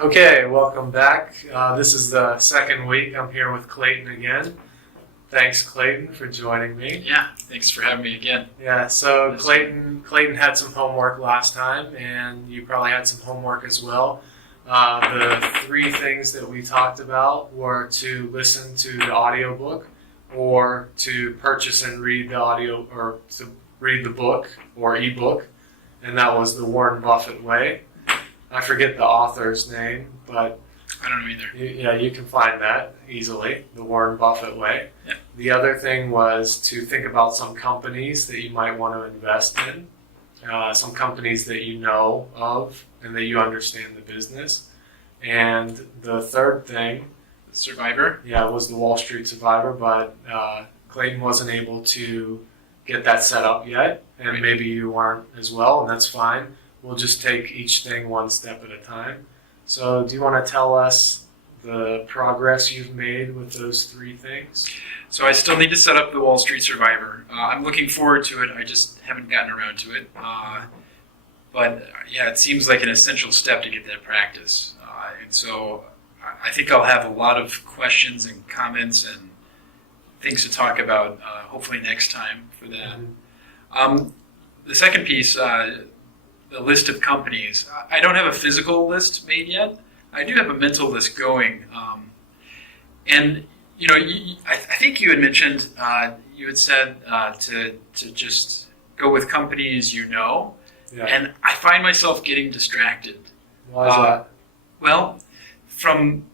Okay, welcome back. This is the second week. I'm here with Clayton again. Thanks, Clayton, for joining me. Yeah, thanks for having me again. Yeah, so Clayton had some homework last time, and you probably had some homework as well. The three things that we talked about were to listen to the audiobook, or to purchase and read the audio, or to read the book or ebook, and that was the Warren Buffett Way. I forget the author's name, but I don't know either. you can find that easily, the Warren Buffett Way. Yeah. The other thing was to think about some companies that you might want to invest in, some companies that you know of and that you understand the business. And the third thing, The Survivor. was the Wall Street Survivor, but Clayton wasn't able to get that set up yet, and maybe you weren't as well, and that's fine. We'll just take each thing one step at a time. So do you want to tell us the progress you've made with those three things? So I still need to set up the Wall Street Survivor. I'm looking forward to it. I just haven't gotten around to it. But it seems like an essential step to get that practice. And so I think I'll have a lot of questions and comments and things to talk about, hopefully next time for that. Mm-hmm. The second piece, the list of companies. I don't have a physical list made yet. I do have a mental list going. And, I think you had mentioned, you had said to just go with companies you know. Yeah. And I find myself getting distracted. Why is that? Well, from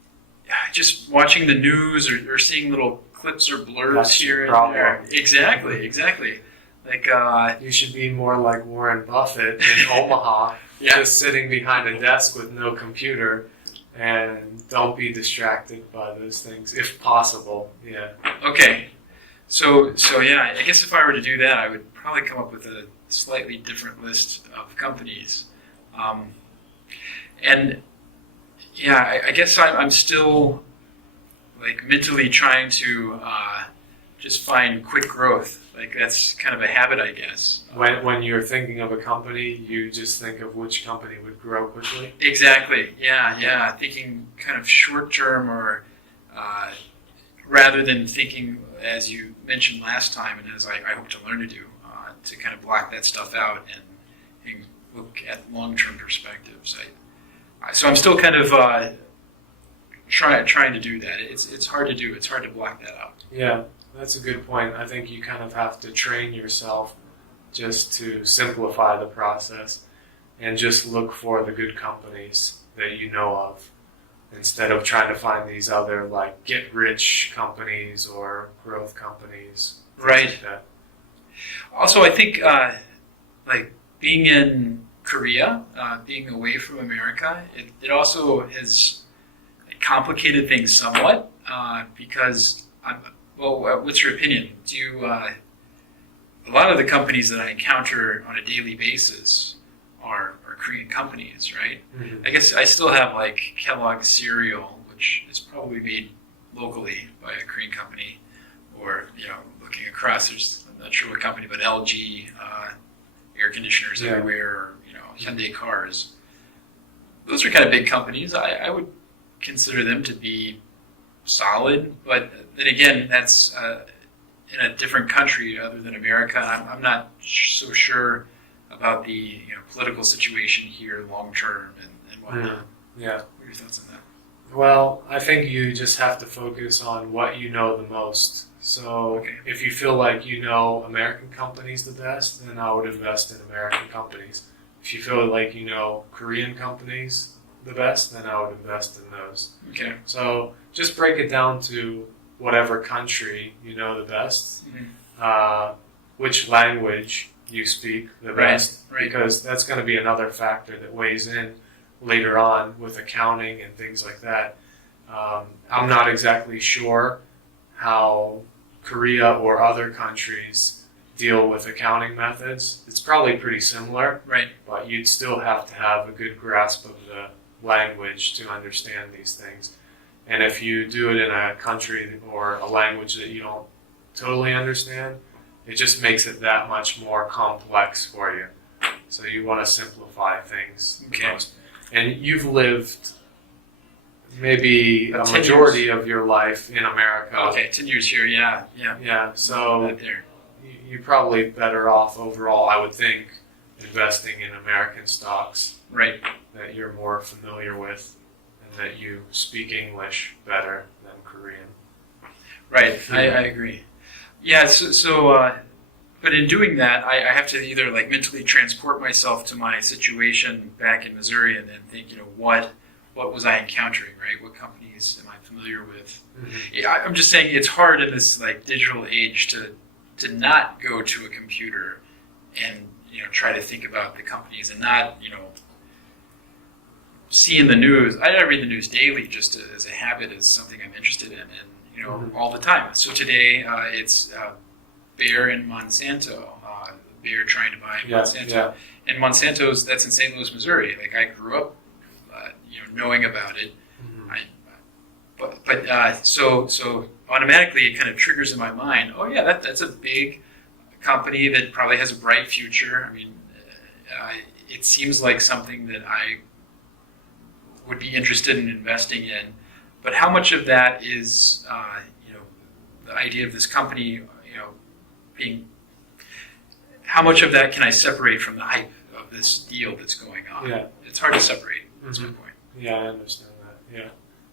just watching the news or seeing little clips or blurbs That's here your and there. Exactly. Like You should be more like Warren Buffett in Omaha, just sitting behind a desk with no computer, and don't be distracted by those things, if possible. Yeah. Okay. So I guess if I were to do that, I would probably come up with a slightly different list of companies. I guess I'm still like mentally trying to just find quick growth. Like that's kind of a habit, I guess. When you're thinking of a company, you just think of which company would grow quickly? Exactly. Yeah. Thinking kind of short term, or rather than thinking, as you mentioned last time, and as I hope to learn to do, to kind of block that stuff out and look at long-term perspectives. So I'm still kind of trying to do that. It's hard to do. It's hard to block that out. Yeah, that's a good point. I think you kind of have to train yourself just to simplify the process and just look for the good companies that you know of, instead of trying to find these other like get-rich companies or growth companies. Right. Like that. Also, I think like being in Korea, being away from America, it also has complicated things somewhat because what's your opinion? Do you a lot of the companies that I encounter on a daily basis are Korean companies, right? Mm-hmm. I guess I still have like Kellogg's cereal, which is probably made locally by a Korean company, or looking across, I'm not sure what company, but LG air conditioners everywhere, or Hyundai cars. Those are kind of big companies. I would consider them to be solid, but then again, that's in a different country other than America. I'm not so sure about the political situation here long term and whatnot. Yeah. What are your thoughts on that? Well, I think you just have to focus on what you know the most. So if you feel like you know American companies the best, then I would invest in American companies. If you feel like you know Korean companies the best, then I would invest in those. Okay. So just break it down to whatever country you know the best, which language you speak the best, because that's going to be another factor that weighs in later on with accounting and things like that. I'm not exactly sure how Korea or other countries deal with accounting methods. It's probably pretty similar, but you'd still have to have a good grasp of the language to understand these things. And if you do it in a country or a language that you don't totally understand, it just makes it that much more complex for you. So you want to simplify things most. And you've lived maybe a 10 majority years. of your life in America. Okay, 10 years here, yeah. Yeah, so Right there. you're probably better off overall, I would think, investing in American stocks Right. that you're more familiar with and that you speak English better than Korean. Right, I agree. Yeah, but in doing that, I have to either like mentally transport myself to my situation back in Missouri and then think, what was I encountering, right? What companies am I familiar with? Mm-hmm. Yeah, I'm just saying it's hard in this like digital age to not go to a computer and try to think about the companies and not seeing the news. I read the news daily just as a habit, as something I'm interested in, and Mm-hmm. all the time. So today it's Bayer and Monsanto. Bayer trying to buy Monsanto, Yeah. and Monsanto's that's in St. Louis, Missouri. Like I grew up, knowing about it. Mm-hmm. So automatically it kind of triggers in my mind. Oh yeah, that's a big company that probably has a bright future. I mean, it seems like something that I would be interested in investing in. But how much of that is, the idea of this company, being, how much of that can I separate from the hype of this deal that's going on? Yeah. It's hard to separate, that's my Mhm. point. Yeah, I understand that. Yeah.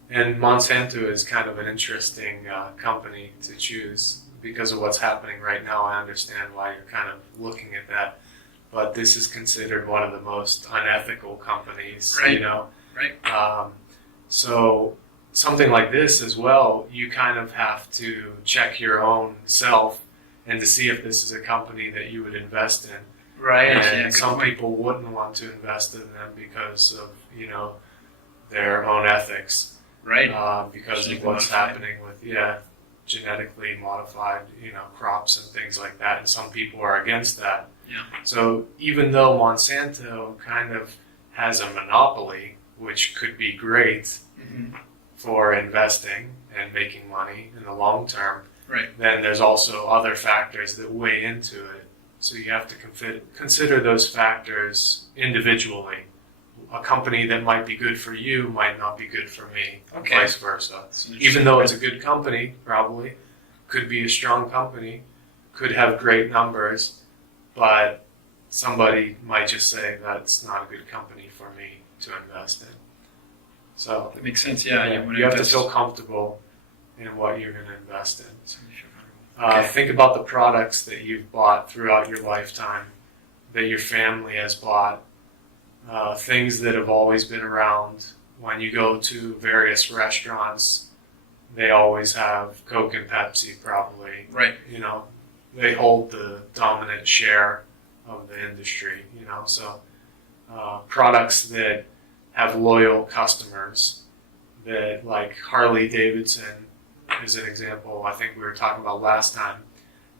And Monsanto is kind of an interesting company to choose because of what's happening right now. I understand why you're kind of looking at that. But this is considered one of the most unethical companies, Right. Right. So something like this as well, you kind of have to check your own self and to see if this is a company that you would invest in. Right. And Yeah, good some point. people wouldn't want to invest in them because of, their own ethics. Right. Because of Genetically what's modified. happening with, genetically modified, crops and things like that. And some people are against that. Yeah. So even though Monsanto kind of has a monopoly, which could be great Mm-hmm. for investing and making money in the long term, Right. then there's also other factors that weigh into it. So you have to consider those factors individually. A company that might be good for you might not be good for me, Okay. vice versa. That's an Even interesting though point. it's a good company, probably, could be a strong company, could have great numbers, but somebody might just say that's not a good company for me to invest in. So That makes sense. Yeah. you have to feel comfortable in what you're going to invest in. Okay. Think about the products that you've bought throughout your lifetime, that your family has bought, things that have always been around. When you go to various restaurants, they always have Coke and Pepsi, probably. Right. They hold the dominant share of the industry, so products that have loyal customers, that like Harley Davidson is an example I think we were talking about last time.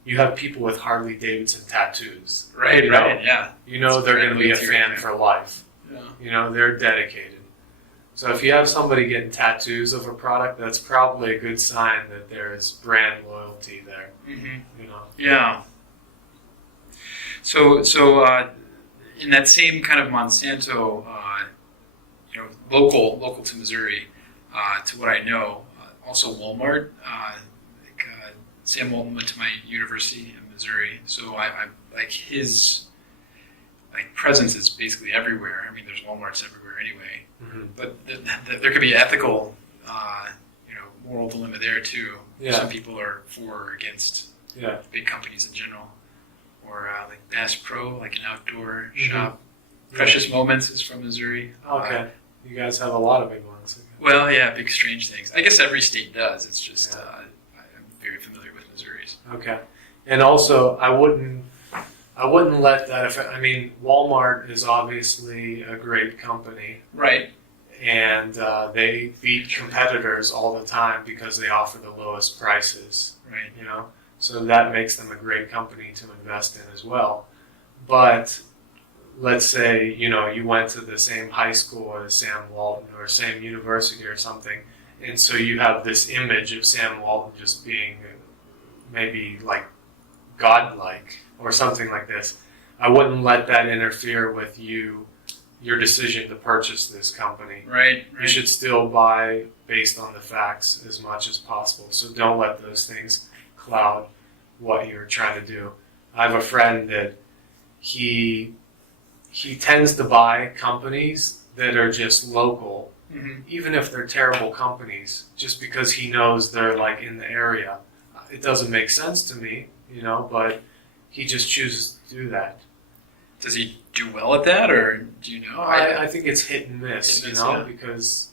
You have people with Harley Davidson tattoos. Right. Right. Yeah. They're going to be a It's fan right. for life. Yeah. They're dedicated. So if you have somebody getting tattoos of a product, that's probably a good sign that there is brand loyalty there. Mm-hmm. Yeah. So in that same kind of Monsanto, local to Missouri, to what I know, also Walmart. Sam Walton went to my university in Missouri, so I like his presence is basically everywhere. I mean, there's Walmarts everywhere anyway. Mm-hmm. But there could be ethical, moral dilemma there too. Yeah. Some people are for or against Yeah. big companies in general, or like Bass Pro, like an outdoor Mhm. shop. Precious Moments is from Missouri. Okay. You guys have a lot of big ones. Well, yeah, big strange things. I guess every state does. It's just I'm very familiar with Missouri's. Okay. And also, I wouldn't let that affect. I mean, Walmart is obviously a great company, Right. and they beat competitors all the time because they offer the lowest prices. Right. So that makes them a great company to invest in as well. But let's say you went to the same high school as Sam Walton or same university or something, and so you have this image of Sam Walton just being maybe like godlike or something like this. I wouldn't let that interfere with you your decision to purchase this company. Right. You should still buy based on the facts as much as possible. So don't let those things cloud what you're trying to do. I have a friend that he tends to buy companies that are just local, even if they're terrible companies, just because he knows they're like in the area. It doesn't make sense to me, but he just chooses to do that. Does he do well at that, or do you know? I think it's hit and miss, because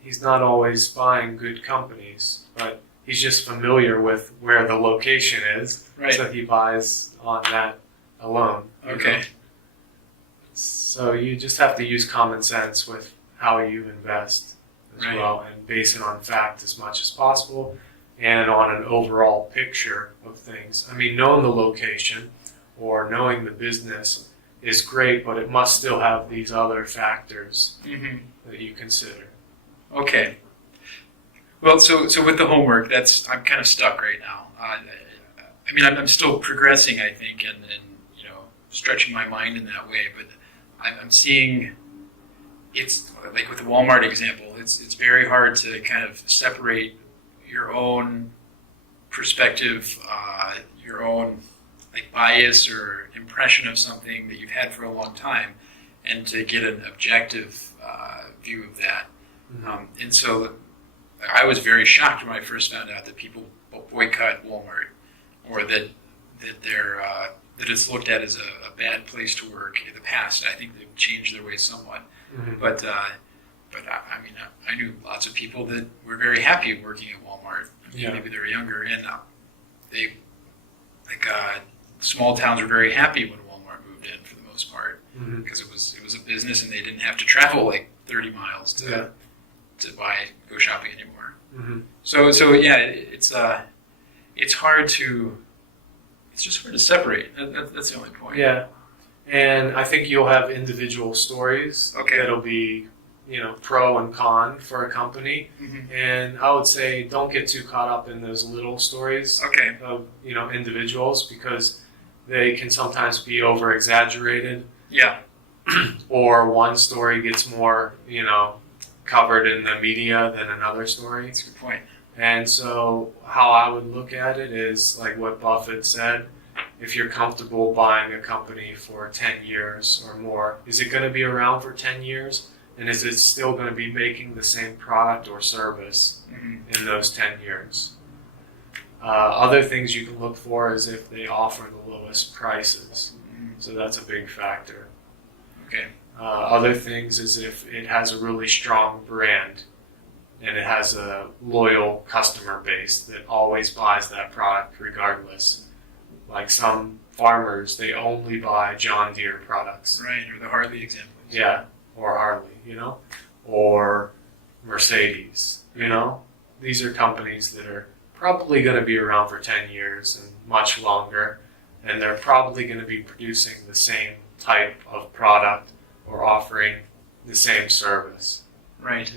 he's not always buying good companies, but he's just familiar with where the location is, so he buys on that alone. Okay. So you just have to use common sense with how you invest as well, and base it on fact as much as possible, and on an overall picture of things. I mean, knowing the location or knowing the business is great, but it must still have these other factors that you consider. Okay. Well, so with the homework, I'm kind of stuck right now. I mean, I'm still progressing, I think, and stretching my mind in that way. But I'm seeing it's like with the Walmart example. It's very hard to kind of separate your own perspective, your own like bias or impression of something that you've had for a long time, and to get an objective view of that. And so I was very shocked when I first found out that people boycott Walmart, or that it's looked at as a bad place to work in the past. I think they've changed their ways somewhat. But I mean, I knew lots of people that were very happy working at Walmart. Maybe they were younger, and small towns were very happy when Walmart moved in for the most part, because it was a business and they didn't have to travel like 30 miles to go shopping anymore. So yeah, it's hard to. It's just hard to separate. That's the only point. Yeah, and I think you'll have individual stories that'll be, pro and con for a company. And I would say don't get too caught up in those little stories of, individuals, because they can sometimes be over exaggerated. Yeah. Or one story gets more, covered in the media than another story. That's a good point. And so how I would look at it is like what Buffett said: if you're comfortable buying a company for 10 years or more, is it going to be around for 10 years? And is it still going to be making the same product or service in those 10 years? Other things you can look for is if they offer the lowest prices. So that's a big factor. Okay. Other things is if it has a really strong brand and it has a loyal customer base that always buys that product regardless. Like some farmers, they only buy John Deere products. Right, or the Harley example. Yeah, or Harley, or Mercedes, These are companies that are probably going to be around for 10 years and much longer, and they're probably going to be producing the same type of product or offering the same service. Right.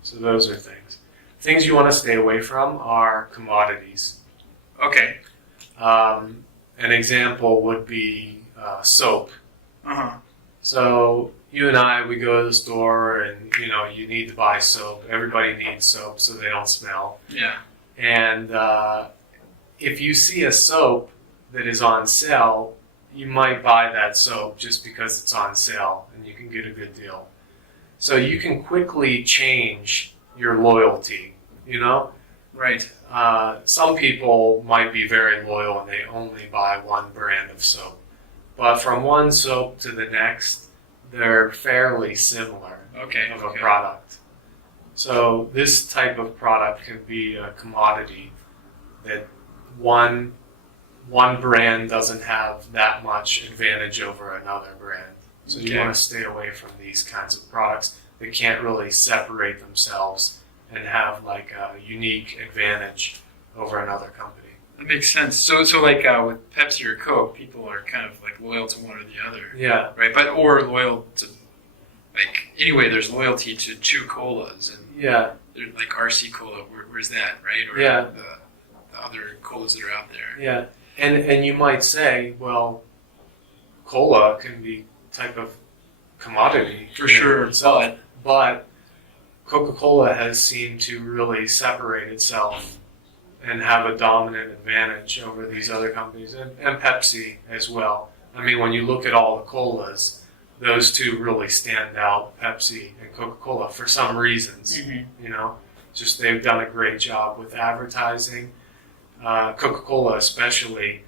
So those are things. Things you want to stay away from are commodities. Okay. An example would be soap. So you and I, we go to the store and, you need to buy soap. Everybody needs soap so they don't smell. Yeah. And if you see a soap that is on sale, you might buy that soap just because it's on sale and you can get a good deal. So you can quickly change your loyalty, Right. Some people might be very loyal and they only buy one brand of soap. But from one soap to the next, they're fairly similar of a product. So this type of product can be a commodity that one brand doesn't have that much advantage over another brand. So you want to stay away from these kinds of products that can't really separate themselves and have like a unique advantage over another company. That makes sense. So like with Pepsi or Coke, people are kind of like loyal to one or the other. Yeah. Right. Or loyal to anyway. There's loyalty to two colas and there's like RC Cola. Where's that? Right. Or the other colas that are out there. Yeah. And you might say, well, cola can be type of commodity for sure. itself. But Coca-Cola has seemed to really separate itself and have a dominant advantage over these other companies, and Pepsi as well. I mean, when you look at all the colas, those two really stand out, Pepsi and Coca-Cola, for some reasons. You know, just they've done a great job with advertising. Coca-Cola especially,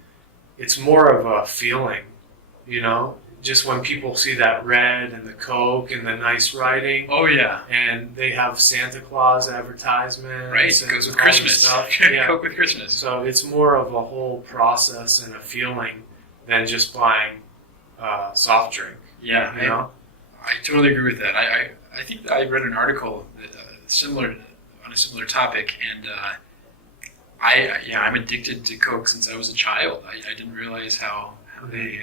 it's more of a feeling, you know, just when people see that red and the Coke and the nice writing. Oh yeah. And they have Santa Claus advertisements. Right, it goes with Christmas. Stuff. Yeah. Coke with Christmas. So it's more of a whole process and a feeling than just buying soft drink. Yeah, you know? I totally agree with that. I think that I read an article that, on a similar topic, and I'm addicted to Coke since I was a child. I didn't realize how they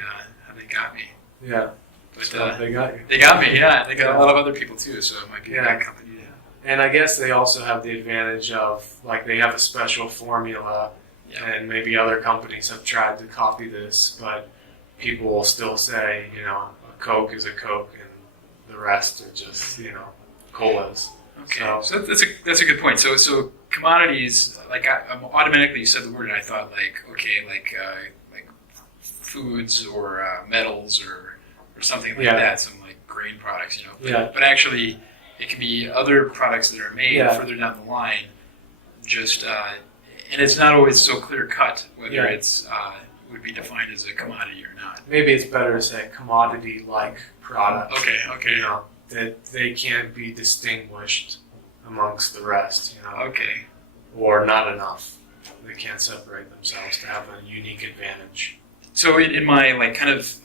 got me. Yeah, but so they got you. They got me. Yeah, they got a lot of other people too. So it might be a bad company. Yeah. And I guess they also have the advantage of, like, they have a special formula, and maybe other companies have tried to copy this, but people will still say, you know, a Coke is a Coke, and the rest are just, you know, colas. Okay, so that's a good point. So commodities, like automatically you said the word, and I thought like foods or metals or something like that, some like grain products, you know. But actually, it can be other products that are made further down the line. Just and it's not always so clear cut whether it's would be defined as a commodity or not. Maybe it's better to say commodity-like product. Okay. You know, that they can't be distinguished amongst the rest. You know. Okay. Or not enough. They can't separate themselves to have a unique advantage. So in my like kind of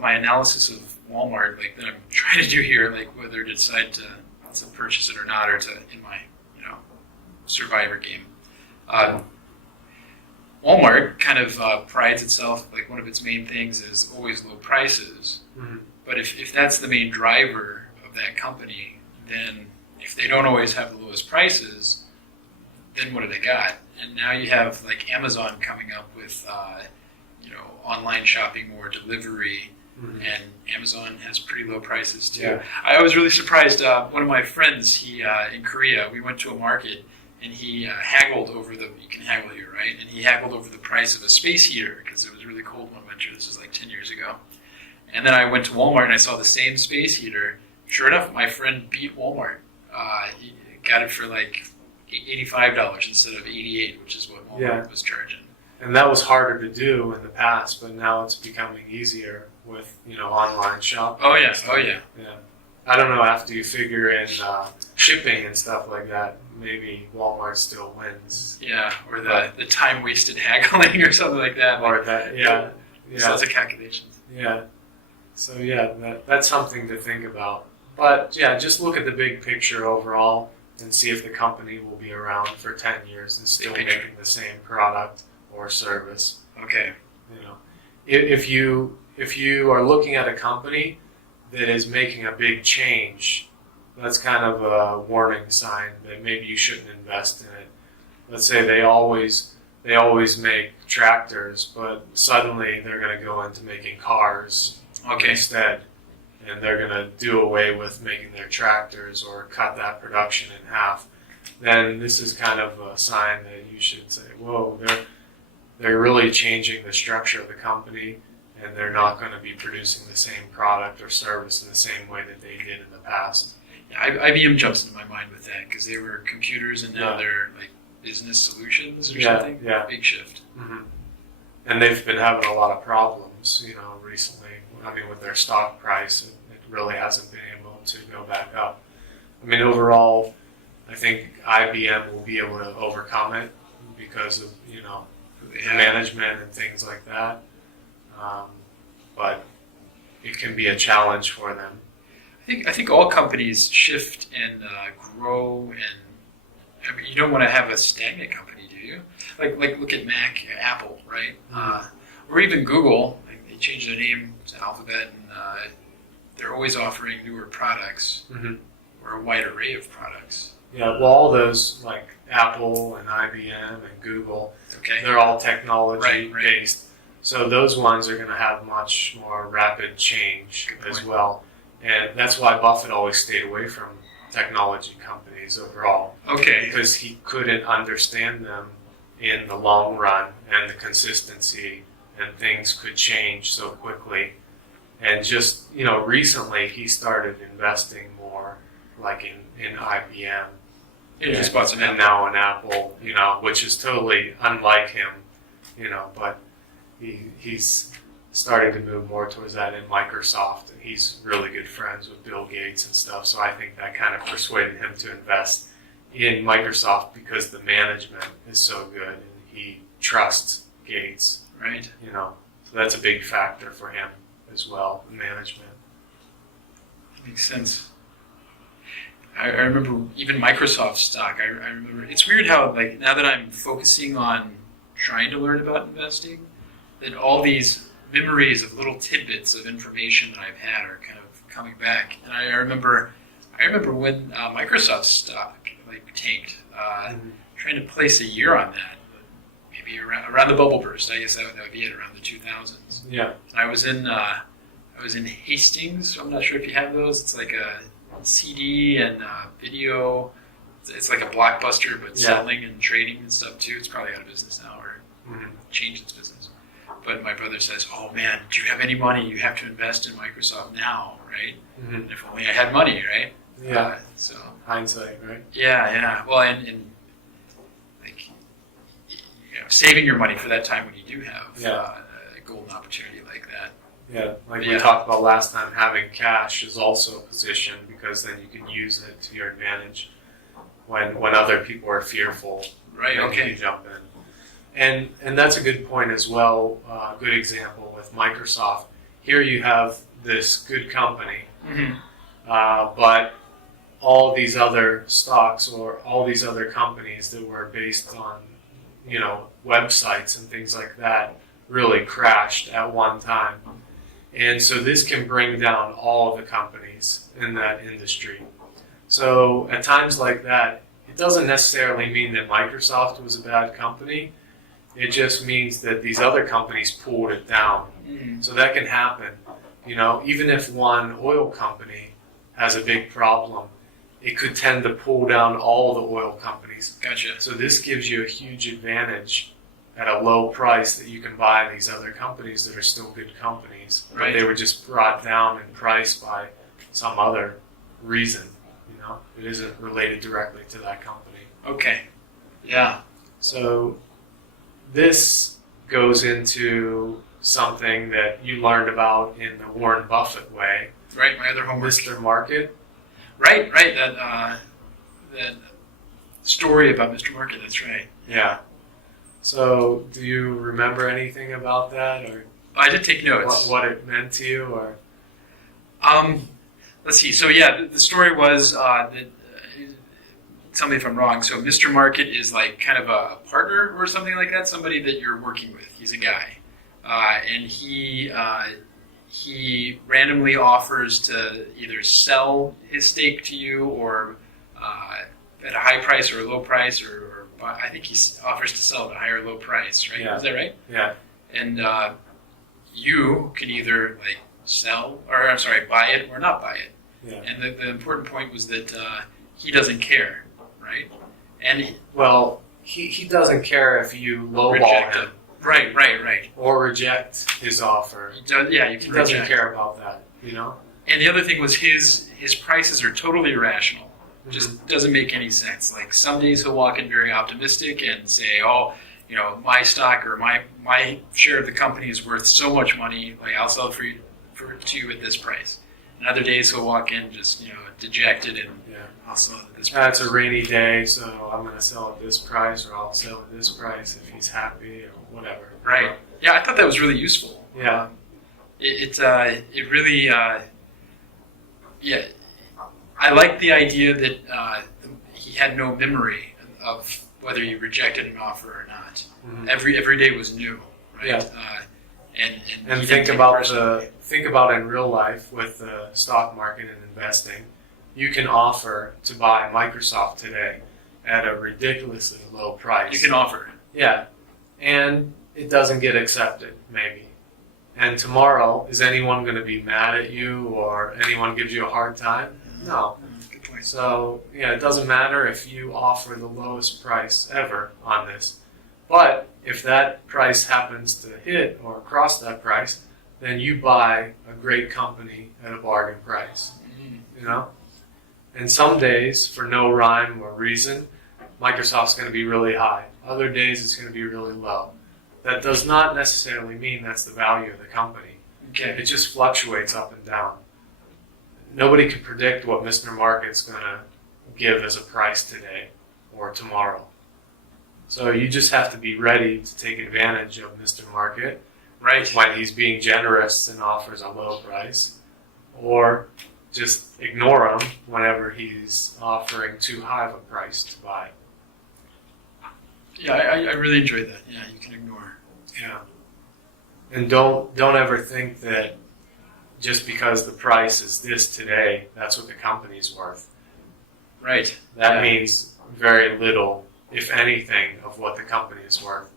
my analysis of Walmart, like that I'm trying to do here, like whether to decide to purchase it or not, or to in my survivor game, Walmart kind of prides itself, like one of its main things is always low prices. Mm-hmm. But if that's the main driver of that company, then if they don't always have the lowest prices, then what do they got? And now you have like Amazon coming up with online shopping or delivery, and Amazon has pretty low prices too. Yeah. I was really surprised. One of my friends, he in Korea, we went to a market and he haggled over you can haggle here, right? And he haggled over the price of a space heater because it was really cold one winter. This was like 10 years ago. And then I went to Walmart and I saw the same space heater. Sure enough, my friend beat Walmart. He got it for like $85 instead of $88, which is what Walmart was charging. And that was harder to do in the past, but now it's becoming easier with online shopping. Oh yeah, Yeah. I don't know, after you figure in shipping and stuff like that, maybe Walmart still wins. Yeah, or the time wasted haggling or something like that. Or that, yeah. Lots of calculations. Yeah. So that's something to think about. But yeah, just look at the big picture overall and see if the company will be around for 10 years and still making the same product or service. Okay. If you are looking at a company that is making a big change, that's kind of a warning sign that maybe you shouldn't invest in it. Let's say they always make tractors, but suddenly they're going to go into making cars instead, and they're going to do away with making their tractors or cut that production in half. Then this is kind of a sign that you should say, whoa, they're really changing the structure of the company, and they're not going to be producing the same product or service in the same way that they did in the past. Yeah, IBM jumps into my mind with that because they were computers and now they're like business solutions or something. Yeah, big shift. Mm-hmm. And they've been having a lot of problems, recently. I mean, with their stock price, it really hasn't been able to go back up. I mean, overall, I think IBM will be able to overcome it because of management and things like that. But it can be a challenge for them. I think all companies shift and grow, and I mean, you don't want to have a stagnant company, do you? Like look at Apple, right? Or even Google. Like they changed their name to Alphabet, and they're always offering newer products or a wide array of products. Yeah, well, all those like Apple and IBM and Google, they're all technology based. So those ones are going to have much more rapid change as well. And that's why Buffett always stayed away from technology companies overall. Okay. Because he couldn't understand them in the long run and the consistency, and things could change so quickly. And just, recently he started investing more like in IBM. He just bought some and now in Apple, which is totally unlike him, but he's starting to move more towards that in Microsoft, and he's really good friends with Bill Gates and stuff, so I think that kind of persuaded him to invest in Microsoft because the management is so good and he trusts Gates. Right. So that's a big factor for him as well, management. Makes sense. I remember even Microsoft stock. I remember it's weird how now that I'm focusing on trying to learn about investing, that all these memories of little tidbits of information that I've had are kind of coming back. And I remember when Microsoft stock tanked. Trying to place a year on that, maybe around the bubble burst. I guess that would be it, around the 2000s. Yeah. And I was in Hastings. I'm not sure if you have those. It's like a CD and video. It's like a Blockbuster, but selling and trading and stuff too. It's probably out of business now or changed its business. But my brother says, "Oh man, do you have any money? You have to invest in Microsoft now, right?" And if only I had money, right? Yeah. So hindsight, right? Yeah. Well, and saving your money for that time when you do have a golden opportunity like that. Yeah, we talked about last time, having cash is also a position because then you can use it to your advantage when other people are fearful. Right. Okay. You jump in, and that's a good point as well. Good example with Microsoft. Here you have this good company, but all these other stocks or all these other companies that were based on websites and things like that really crashed at one time. And so this can bring down all of the companies in that industry. So at times like that, it doesn't necessarily mean that Microsoft was a bad company. It just means that these other companies pulled it down. So that can happen. Even if one oil company has a big problem, it could tend to pull down all the oil companies. Gotcha. So this gives you a huge advantage at a low price that you can buy these other companies that are still good companies. Right. But they were just brought down in price by some other reason. It isn't related directly to that company. Okay. Yeah. So this goes into something that you learned about in the Warren Buffett Way. Right, my other homework. Mr. Market. Right. That story about Mr. Market. That's right. Yeah. So, do you remember anything about that, or I did take notes. What it meant to you, or? Let's see. So the story was that. Tell me if I'm wrong. So Mr. Market is like kind of a partner or something like that. Somebody that you're working with. He's a guy, and he randomly offers to either sell his stake to you or at a high price or a low price, or I think he offers to sell at a high or low price, right? Yeah. Is that right? Yeah. And you can either buy it or not buy it. Yeah. And the important point was that he doesn't care, right? And he doesn't care if you lowball reject him. it. Right. Or reject his offer. You can He doesn't reject. care about that, And the other thing was his prices are totally irrational. Just doesn't make any sense. Like some days he'll walk in very optimistic and say, my stock or my share of the company is worth so much money, like I'll sell it to you at this price. And other days he'll walk in just dejected and I'll sell it at this price. It's a rainy day, so I'm going to sell at this price, or I'll sell at this price if he's happy, or whatever. Right. Yeah, I thought that was really useful. Yeah. It really I like the idea that he had no memory of whether you rejected an offer or not. Mm-hmm. Every day was new, right? Yeah. And think about in real life with the stock market and investing. You can offer to buy Microsoft today at a ridiculously low price. You can offer. Yeah, and it doesn't get accepted, maybe. And tomorrow, is anyone going to be mad at you or anyone gives you a hard time? No. Good point. So, yeah, it doesn't matter if you offer the lowest price ever on this. But if that price happens to hit or cross that price, then you buy a great company at a bargain price, you know? And some days, for no rhyme or reason, Microsoft's going to be really high. Other days, it's going to be really low. That does not necessarily mean that's the value of the company. Okay. It just fluctuates up and down. Nobody can predict what Mr. Market's going to give as a price today or tomorrow. So you just have to be ready to take advantage of Mr. Market, right, when he's being generous and offers a low price, or just ignore him whenever he's offering too high of a price to buy. Yeah, I really enjoyed that. Yeah, you can ignore. Yeah. And don't ever think that just because the price is this today, that's what the company's worth. Right. That means very little, if anything, of what the company is worth.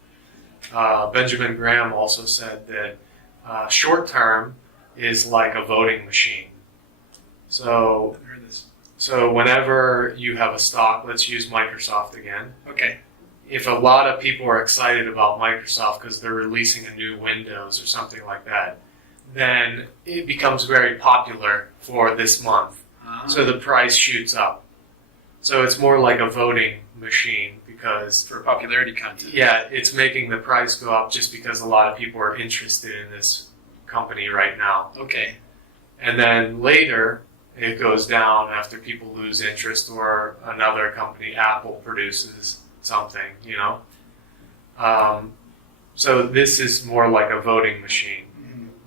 Benjamin Graham also said that short term is like a voting machine. So, I've heard this. so whenever you have a stock, let's use Microsoft again. Okay. If a lot of people are excited about Microsoft because they're releasing a new Windows or something like that, then it becomes very popular for this month. So the price shoots up. So it's more like a voting machine because, for popularity content. yeah, it's making the price go up just because a lot of people are interested in this company right now. Okay. And then later, it goes down after people lose interest or another company, Apple, produces something, you know. So this is more like a voting machine,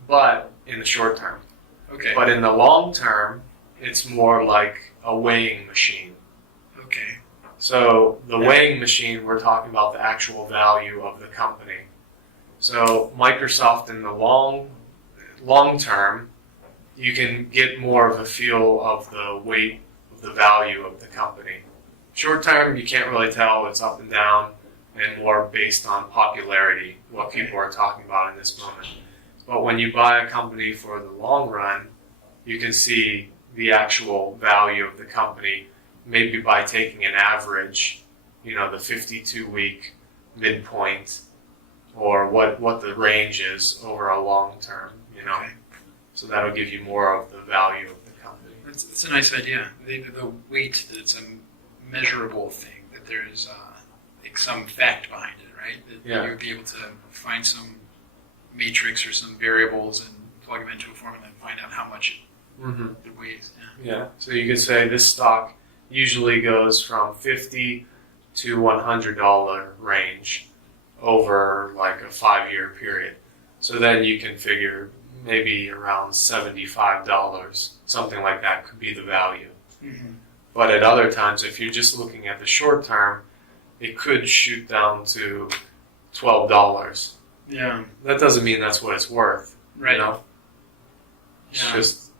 but in the short term. Okay. But in the long term, it's more like a weighing machine. Okay. So the weighing machine, we're talking about the actual value of the company. So Microsoft in the long term, you can get more of a feel of the weight of the value of the company. Short term, you can't really tell. It's up and down and more based on popularity, what people are talking about in this moment. But when you buy a company for the long run, you can see the actual value of the company, maybe by taking an average, you know, the 52-week midpoint, or what the range is over a long term, you know. Okay. So that'll give you more of the value of the company. That's a nice idea. The weight, that it's a measurable thing, that there's like some fact behind it, right? That you would be able to find some matrix or some variables and plug them into a formula and find out how much it weighs. Yeah. So you could say this stock usually goes from $50 to $100 range over like a 5-year period. So then you can figure maybe around $75, something like that could be the value. But at other times, if you're just looking at the short term, it could shoot down to $12. Yeah. That doesn't mean that's what it's worth. Right. You know? It's just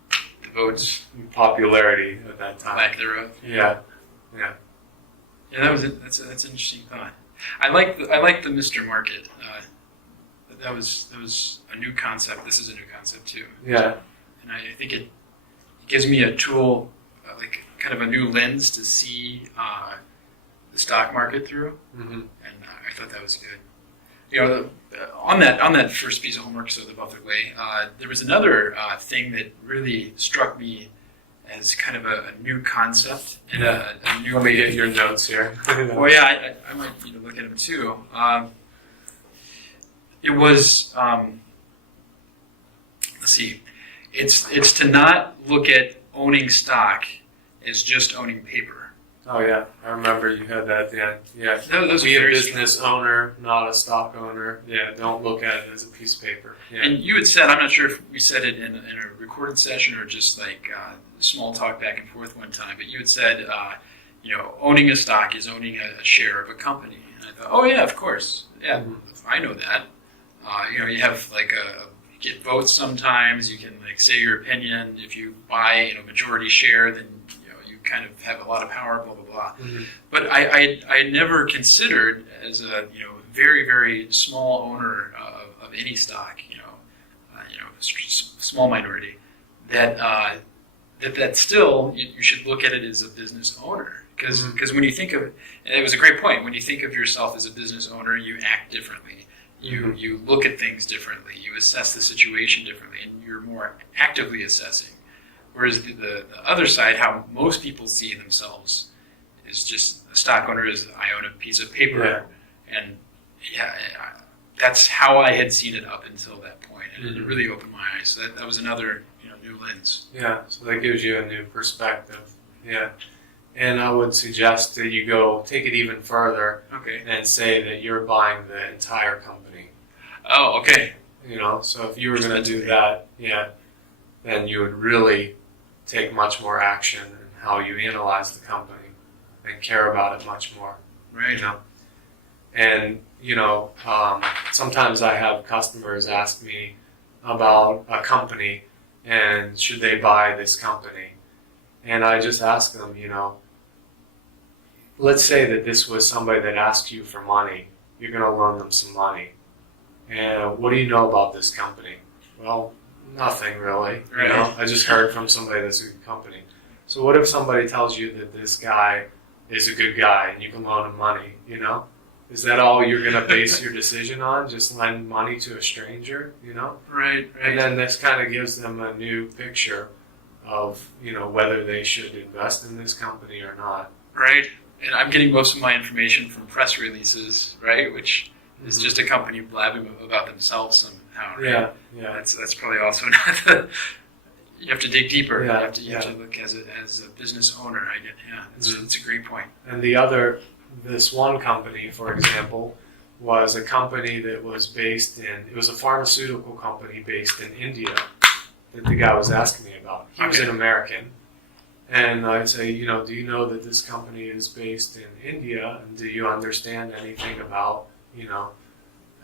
the votes, popularity at that time. lack thereof. Yeah. Yeah, that's an interesting thought. I like the Mr. Market. That was a new concept. This is a new concept too. Yeah. And I think it gives me a tool, like kind of a new lens to see the stock market through. And I thought that was good. You know, on that first piece of homework, so the Buffett Way, there was another thing that really struck me as kind of a new concept and a new. Let me get your notes here. Well, yeah, I might need to look at them too. It was, let's see, it's to not look at owning stock as just owning paper. Oh yeah, I remember you had that at the end. Yeah, Those be are a very business owner, not a stock owner. Yeah, don't look at it as a piece of paper. Yeah. And you had said, I'm not sure if we said it in a recorded session or just like small talk back and forth one time, but you had said, you know, owning a stock is owning a share of a company. And I thought, oh yeah, of course. Yeah, I know that. You know, you have like you get votes sometimes, you can like say your opinion. If you buy a majority share, then you kind of have a lot of power, blah, blah, blah. But I had never considered as a very, very small owner of any stock, small minority, that still you should look at it as a business owner. Because when you think of, and it was a great point, when you think of yourself as a business owner, you act differently. You look at things differently. You assess the situation differently, and you're more actively assessing. Whereas the other side, how most people see themselves, is just a stock owner is I own a piece of paper, and that's how I had seen it up until that point, and it really opened my eyes. So that was another new lens. Yeah, so that gives you a new perspective. Yeah. And I would suggest that you go take it even further and say that you're buying the entire company. Oh, okay. So if you were going to do that, then you would really take much more action in how you analyze the company and care about it much more. Right. And, sometimes I have customers ask me about a company and should they buy this company. And I just ask them, let's say that this was somebody that asked you for money. You're going to loan them some money. And what do you know about this company? Well, nothing really. Right. I just heard from somebody that's a good company. So what if somebody tells you that this guy is a good guy and you can loan him money, Is that all you're going to base your decision on? Just lend money to a stranger, Right. And then this kind of gives them a new picture of, whether they should invest in this company or not. Right. And I'm getting most of my information from press releases, right? Which is just a company blabbing about themselves somehow, right? Yeah. That's probably also not the... You have to dig deeper. Yeah, you have to look as a business owner. I get, that's a great point. And this one company, for example, was a company that was it was a pharmaceutical company based in India that the guy was asking me about. He was an American. And I'd say, do you know that this company is based in India? And do you understand anything about,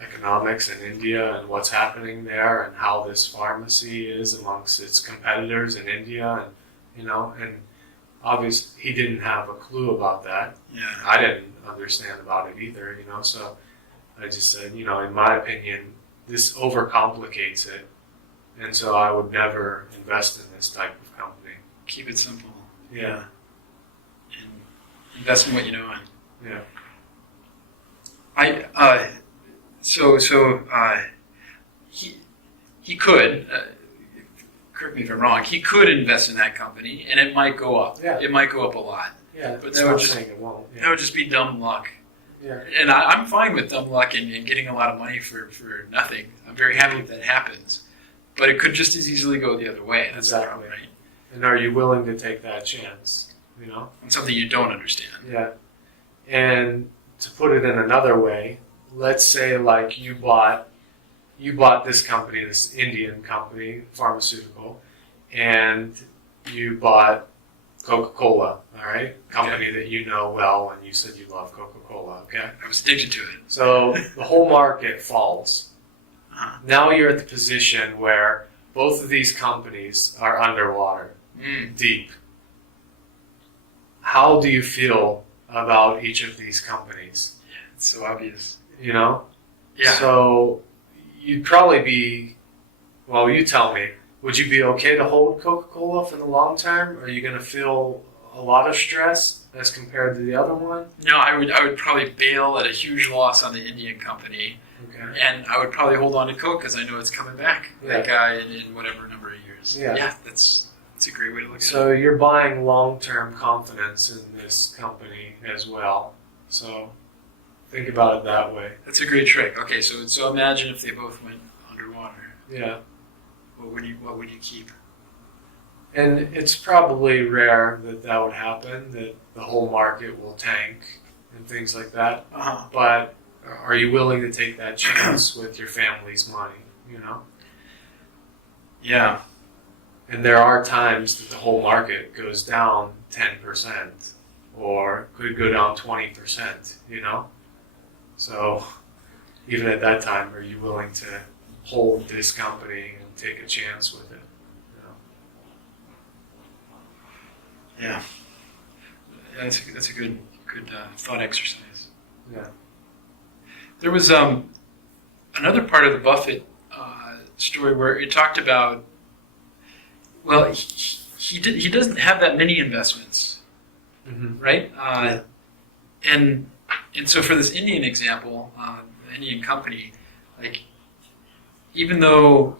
economics in India and what's happening there and how this pharmacy is amongst its competitors in India? And, and obviously he didn't have a clue about that. Yeah. I didn't understand about it either, So I just said, in my opinion, this overcomplicates it. And so I would never invest in this type of company. Keep it simple. Yeah. And invest in what you know. Yeah. He could, correct me if I'm wrong, he could invest in that company and it might go up. Yeah. It might go up a lot. Yeah, but that would saying it won't. Yeah. That would just be dumb luck. Yeah. And I'm fine with dumb luck and getting a lot of money for nothing. I'm very happy if that happens. But it could just as easily go the other way. That's the problem, right? And are you willing to take that chance? On something you don't understand. Yeah. And to put it in another way, let's say like you bought this company, this Indian company, pharmaceutical, and you bought CocaCola, all right? Company that you know well, and you said you love CocaCola, okay? I was addicted to it. So the whole market falls. Uh-huh. Now you're at the position where both of these companies are underwater, deep. How do you feel about each of these companies? Yeah, it's so obvious. Yeah. So you'd probably be, well, you tell me, would you be okay to hold Coca-Cola for the long term? Are you going to feel a lot of stress as compared to the other one? No, I would probably bail at a huge loss on the Indian company. Okay. And I would probably hold on to Coke because I know it's coming back. Yeah. That guy in whatever number of years. Yeah. That's a great way to look at it. So you're buying long-term confidence in this company as well. So think about it that way. That's a great trick. Okay, so imagine if they both went underwater. Yeah. What would you keep? And it's probably rare that would happen, that the whole market will tank and things like that. Uh-huh. But are you willing to take that chance with your family's money, Yeah. And there are times that the whole market goes down 10% or could go down 20%, So even at that time, are you willing to hold this company and take a chance with it? Yeah. That's a good thought exercise. Yeah. There was another part of the Buffett story where it talked about, well, he doesn't have that many investments, right? And so for this Indian example, the Indian company, like, even though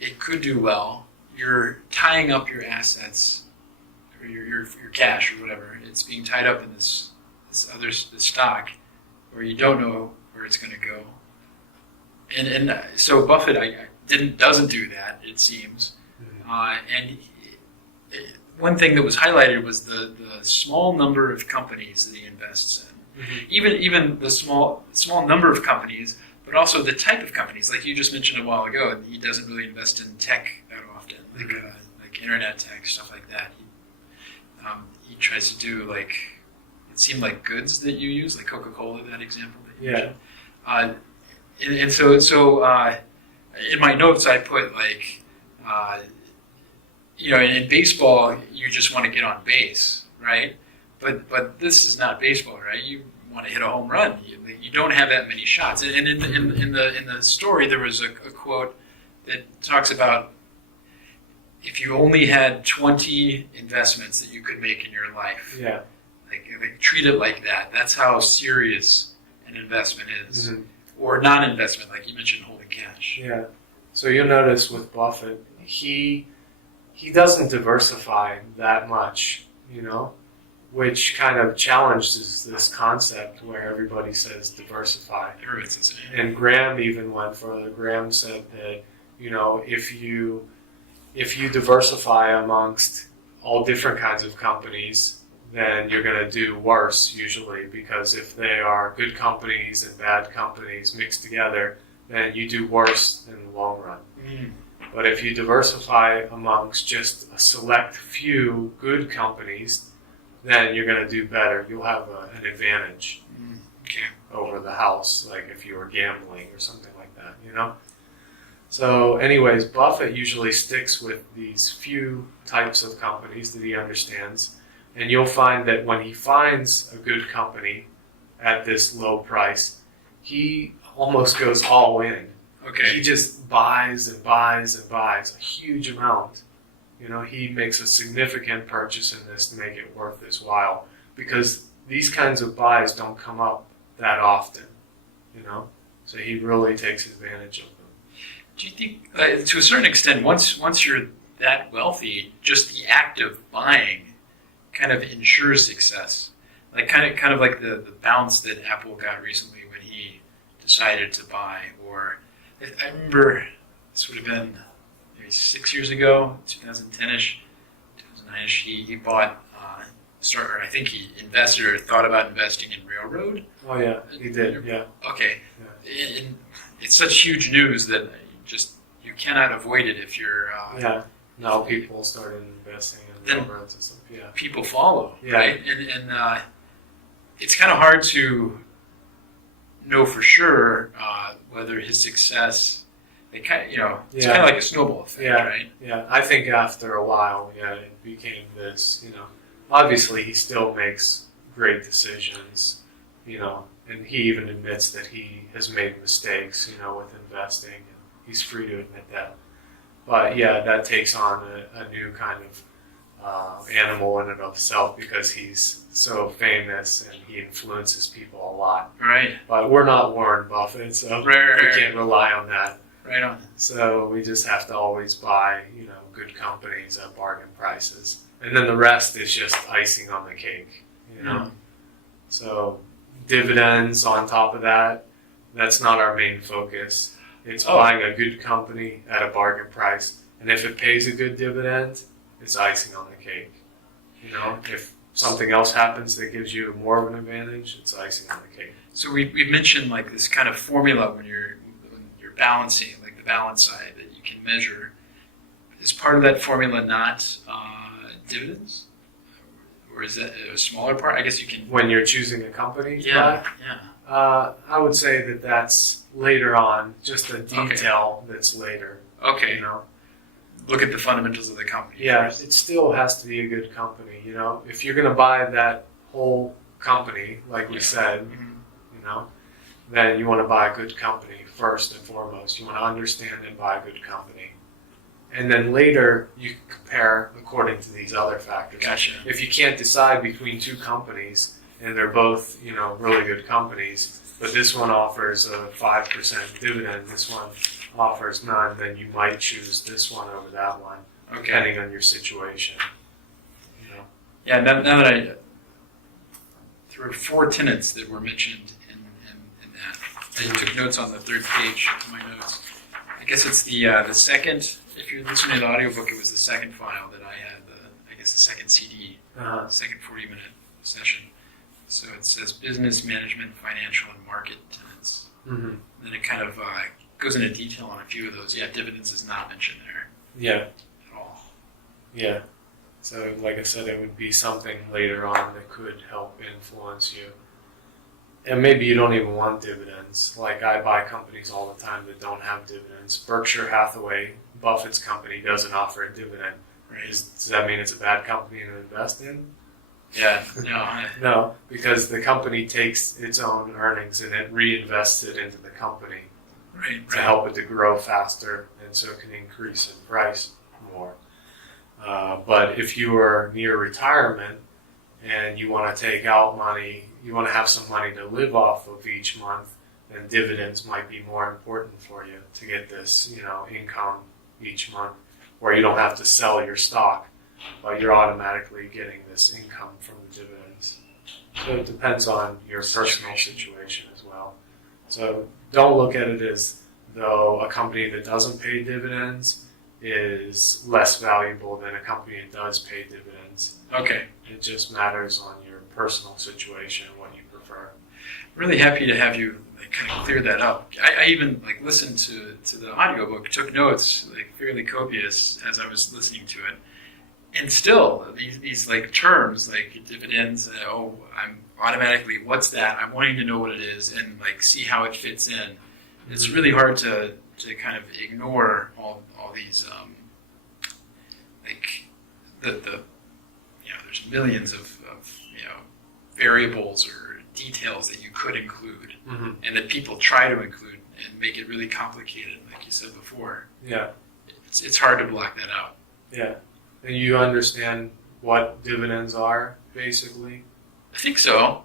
it could do well, you're tying up your assets or your cash or whatever. It's being tied up in this stock where you don't know where it's going to go. And so Buffett doesn't do that, it seems. One thing that was highlighted was the small number of companies that he invests in. Even the small number of companies, but also the type of companies. Like you just mentioned a while ago, he doesn't really invest in tech that often, like internet tech, stuff like that. He tries to do, like, it seemed like goods that you use, like CocaCola, that example that you mentioned. And so in my notes I put, like, in baseball you just want to get on base, right? But this is not baseball, right? You want to hit a home run. You don't have that many shots. And in the story there was a quote that talks about if you only had 20 investments that you could make in your life, like treat it like that. That's how serious an investment is. Or non-investment, like you mentioned, holding cash. Yeah. So you'll notice with Buffett, he doesn't diversify that much, which kind of challenges this concept where everybody says diversify. Everybody says it. And Graham even went further. Graham said that, if you diversify amongst all different kinds of companies, then you're going to do worse usually, because if they are good companies and bad companies mixed together, then you do worse in the long run. But if you diversify amongst just a select few good companies, then you're going to do better. You'll have an advantage over the house, like if you were gambling or something like that, So anyways, Buffett usually sticks with these few types of companies that he understands. And you'll find that when he finds a good company at this low price, he almost goes all in. He just buys and buys and buys a huge amount. He makes a significant purchase in this to make it worth his while, because these kinds of buys don't come up that often, So he really takes advantage of them. Do you think, to a certain extent, once you're that wealthy, just the act of buying kind of ensures success? Like kind of like the bounce that Apple got recently when he decided to buy. Or I remember this would have been maybe 6 years ago, 2010-ish, 2009-ish. He bought, I think he invested or thought about investing in railroad. Oh yeah, he did. Yeah. Okay. Yeah. And it's such huge news that you cannot avoid it if you're. Now people started investing in railroads and stuff. Yeah. People follow, right? And it's kind of hard to know for sure whether his success. It's kind of like a snowball effect, right? Yeah. I think after a while, it became this. Obviously he still makes great decisions, and he even admits that he has made mistakes, with investing. He's free to admit that. But that takes on a new kind of animal in and of itself, because he's so famous and he influences people a lot. Right. But we're not Warren Buffett, so we can't rely on that. Right on. So we just have to always buy, good companies at bargain prices. And then the rest is just icing on the cake, So dividends on top of that, that's not our main focus. It's buying a good company at a bargain price. And if it pays a good dividend, it's icing on the cake. If something else happens that gives you more of an advantage, it's icing on the cake. So we've mentioned like this kind of formula when you're balancing, like the balance side that you can measure. Is part of that formula not dividends? Or is that a smaller part? I guess you can... When you're choosing a company? Yeah. I would say that that's later on, just a detail that's later. Okay. Look at the fundamentals of the company. Yeah, first. It still has to be a good company. If you're going to buy that whole company, like we said, then you want to buy a good company first and foremost. You want to understand and buy a good company. And then later, you can compare according to these other factors. Gotcha. If you can't decide between two companies, and they're both, really good companies, but this one offers a 5% dividend, this one offers none, then you might choose this one over that one, depending on your situation. Yeah, now that there were 4 tenets that were mentioned in that. I took notes on the 3rd page of my notes. I guess it's the second, if you're listening to the audiobook, it was the second file that I had, the second CD, second 40-minute session. So it says business, management, financial, and market tenets. Mm-hmm. Then it kind of goes into detail on a few of those. Yeah, dividends is not mentioned there. Yeah. At all. Yeah. So, like I said, it would be something later on that could help influence you. And maybe you don't even want dividends. Like, I buy companies all the time that don't have dividends. Berkshire Hathaway, Buffett's company, doesn't offer a dividend. Right. Does that mean it's a bad company to invest in? Yeah, no. No, because the company takes its own earnings and it reinvests it into the company to help it to grow faster, and so it can increase in price more. But if you are near retirement and you want to take out money, you want to have some money to live off of each month, then dividends might be more important for you to get this, income each month, where you don't have to sell your stock, but you're automatically getting this income from the dividends. So it depends on your personal situation as well. So don't look at it as though a company that doesn't pay dividends is less valuable than a company that does pay dividends. Okay. It just matters on your personal situation, what you prefer. Really happy to have you kind of clear that up. I even listened to the audiobook, took notes fairly copious as I was listening to it. And still, these terms like dividends, I'm automatically, what's that? I'm wanting to know what it is and see how it fits in. It's really hard to kind of ignore all these there's millions of variables or details that you could include, and that people try to include and make it really complicated, like you said before. Yeah. It's hard to block that out. Yeah. And you understand what dividends are, basically? I think so.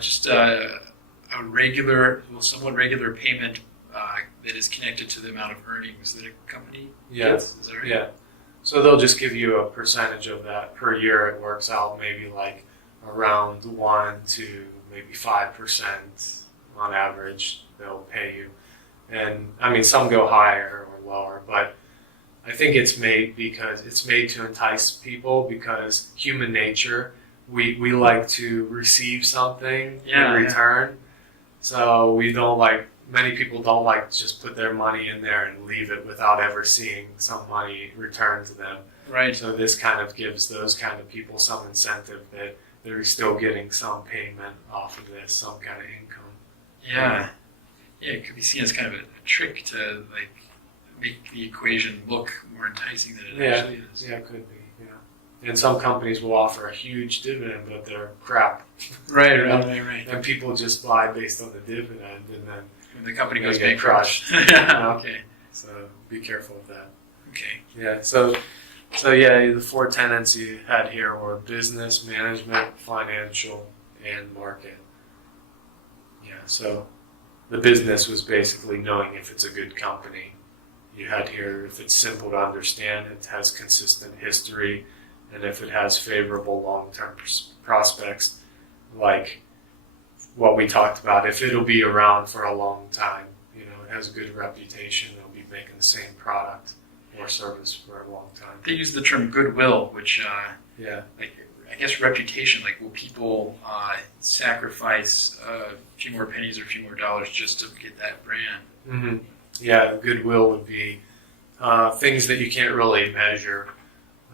Just a somewhat regular payment that is connected to the amount of earnings that a company gets. Is that right? Yeah. So they'll just give you a percentage of that per year. It works out maybe around 1 to maybe 5% on average they'll pay you. And I mean, some go higher or lower, but I think it's made to entice people, because human nature, we like to receive something in return. So many people don't like to just put their money in there and leave it without ever seeing some money returned to them. Right. So this kind of gives those kind of people some incentive that they're still getting some payment off of this, some kind of income. Yeah. Yeah, it could be seen as kind of a trick to make the equation look more enticing than it actually is. Yeah, it could be. And some companies will offer a huge dividend, but they're crap. Right. And people just buy based on the dividend, and then when the company goes get bankrupt. crushed. Okay. So be careful of that. Okay. Yeah. So the 4 tenets you had here were business, management, financial, and market. Yeah. So the business was basically knowing if it's a good company. You had here if it's simple to understand, it has consistent history, and if it has favorable long-term prospects, like what we talked about, if it'll be around for a long time, it has a good reputation, it'll be making the same product or service for a long time. They use the term goodwill, which, Yeah. I guess reputation, will people sacrifice a few more pennies or a few more dollars just to get that brand? Mm-hmm. Yeah, goodwill would be things that you can't really measure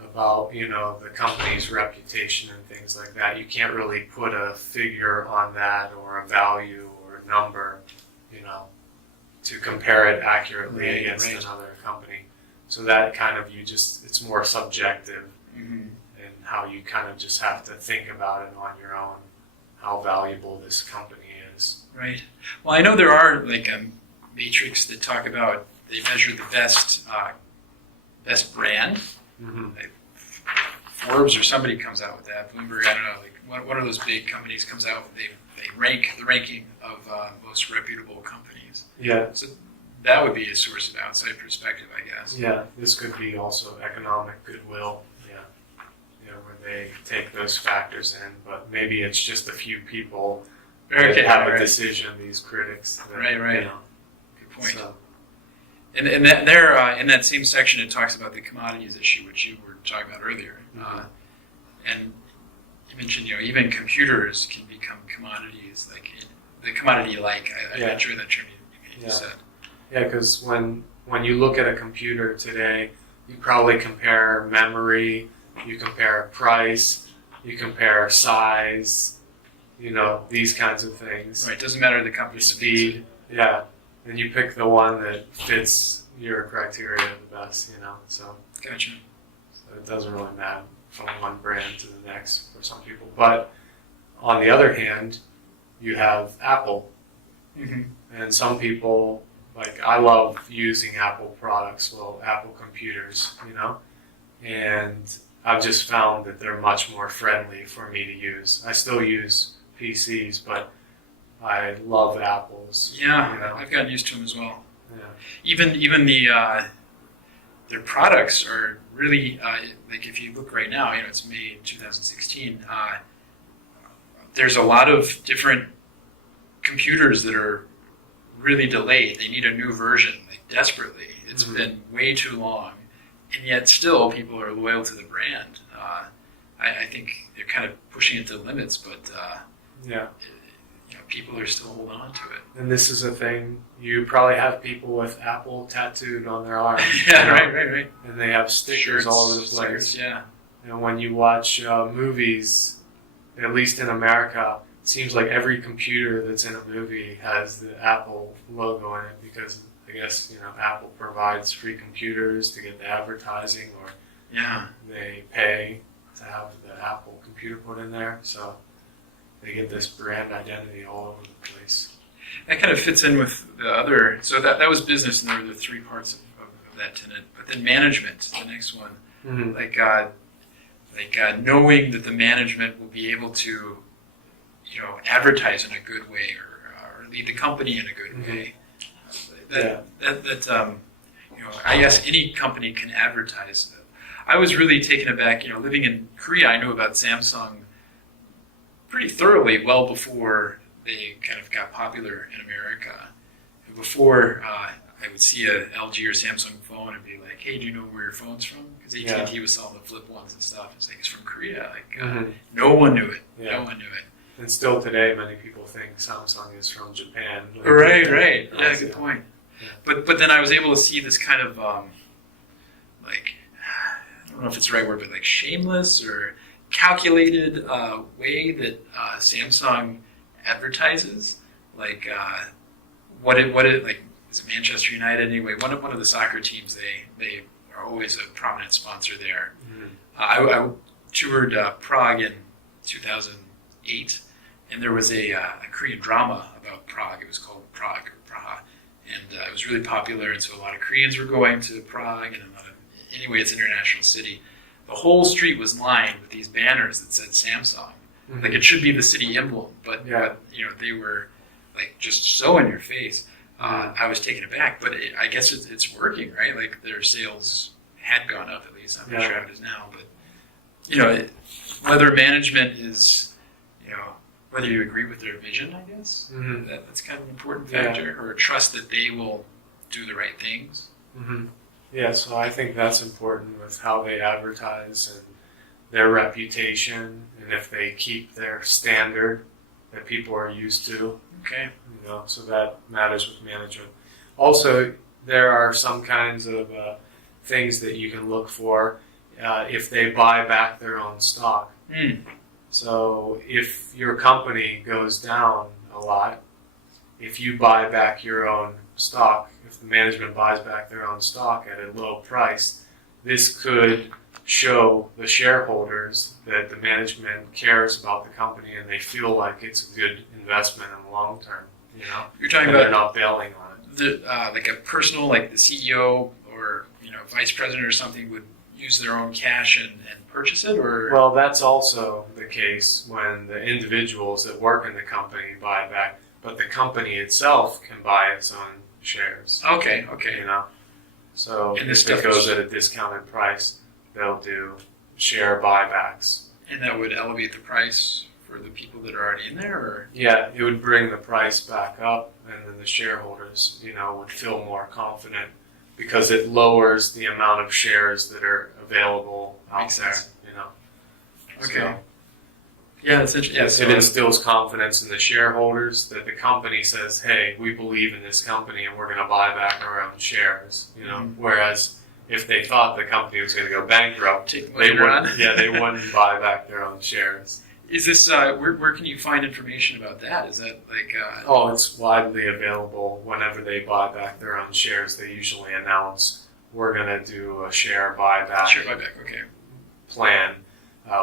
about, the company's reputation and things like that. You can't really put a figure on that or a value or a number, to compare it accurately against another company. So that kind of it's more subjective, and how you kind of just have to think about it on your own, how valuable this company is. Right. Well, I know there are like metrics that talk about they measure the best brand. Mm-hmm. Like Forbes or somebody comes out with that. Bloomberg, I don't know. Like one of those big companies comes out. They rank the ranking of most reputable companies. Yeah. So that would be a source of outside perspective, I guess. Yeah. This could be also economic goodwill. Yeah. Where they take those factors in, but maybe it's just a few people that have a decision. These critics. That, right. You know, Good point. So, And that there in that same section, it talks about the commodities issue, which you were talking about earlier. Mm-hmm. And you mentioned, even computers can become commodities, like the commodity-like. I enjoy that term you said. Yeah, because when you look at a computer today, you probably compare memory, you compare price, you compare size, these kinds of things. Right. Doesn't matter the company. Speed. Yeah. And you pick the one that fits your criteria the best, So, Gotcha. so it doesn't really matter from one brand to the next for some people. But on the other hand, you have Apple. Mm-hmm. And some people, like, I love using Apple products, Apple computers, and I've just found that they're much more friendly for me to use. I still use PCs, but I love Apples. Yeah, I've gotten used to them as well. Yeah. Even their products are really like if you look right now, it's May 2016. There's a lot of different computers that are really delayed. They need a new version, like desperately. It's Mm-hmm. been way too long, and yet still people are loyal to the brand. I think they're kind of pushing it to limits, but Yeah. people are still holding on to it. And this is a thing, you probably have people with Apple tattooed on their arm. Yeah, right. And they have stickers Shirts, all over the place. stickers, yeah. And when you watch movies, at least in America, it seems like every computer that's in a movie has the Apple logo in it because I guess, Apple provides free computers to get the advertising or they pay to have the Apple computer put in there. So they get this brand identity all over the place. That kind of fits in with the other. So that was business, and there were the three parts of that tenet. But then management, the next one, Mm-hmm. like knowing that the management will be able to, advertise in a good way or lead the company in a good Mm-hmm. way. I guess any company can advertise. I was really taken aback. Living in Korea, I knew about Samsung pretty thoroughly well before they kind of got popular in America. Before I would see a LG or Samsung phone and be like, "Hey, do you know where your phone's from?" Because AT&T was selling the flip ones and stuff. It's like it's from Korea. No one knew it. Yeah. No one knew it. And still today, many people think Samsung is from Japan. Right. Yeah, good point. Yeah. But then I was able to see this kind of I don't know if it's the right word, but like shameless or calculated way that Samsung advertises. Like what it like is it Manchester United anyway? One of the soccer teams they are always a prominent sponsor there. Mm-hmm. I toured Prague in 2008, and there was a Korean drama about Prague. It was called Prague or Praha, and it was really popular. And so a lot of Koreans were going to Prague, and anyway, it's an international city. The whole street was lined with these banners that said Samsung. Mm-hmm. Like it should be the city emblem, but they were like just so in your face. I was taken aback, but I guess it's working, right? Like their sales had gone up at least. I'm not sure how it is now, but whether management is, whether you agree with their vision, I guess Mm-hmm. that's kind of an important factor, or trust that they will do the right things. Mm-hmm. Yeah, so I think that's important with how they advertise and their reputation, and if they keep their standard that people are used to. Okay. So that matters with management. Also, there are some kinds of things that you can look for if they buy back their own stock. So if your company goes down a lot, if you buy back your own stock, if the management buys back their own stock at a low price, this could show the shareholders that the management cares about the company and they feel like it's a good investment in the long term. You're talking and about they're not bailing on it. like a personal, like the CEO or vice president or something would use their own cash and purchase it, or Well, that's also the case when the individuals that work in the company buy back, but the company itself can buy its own shares. okay. So And this if it stuff goes is- at a discounted price, they'll do share buybacks. And that would elevate the price for the people that are already in there, or Yeah, it would bring the price back up, and then the shareholders, would feel more confident because it lowers the amount of shares that are available out Makes there. sense. Okay. So, yeah, that's interesting. it instills confidence in the shareholders that the company says, "Hey, we believe in this company, and we're going to buy back our own shares." Mhm. Whereas if they thought the company was going to go bankrupt, Take the they money run. wouldn't. Yeah, they wouldn't buy back their own shares. Is this where can you find information about that? Is that like Oh, it's widely available. Whenever they buy back their own shares, they usually announce, "We're going to do a share buyback share buyback? Okay. plan.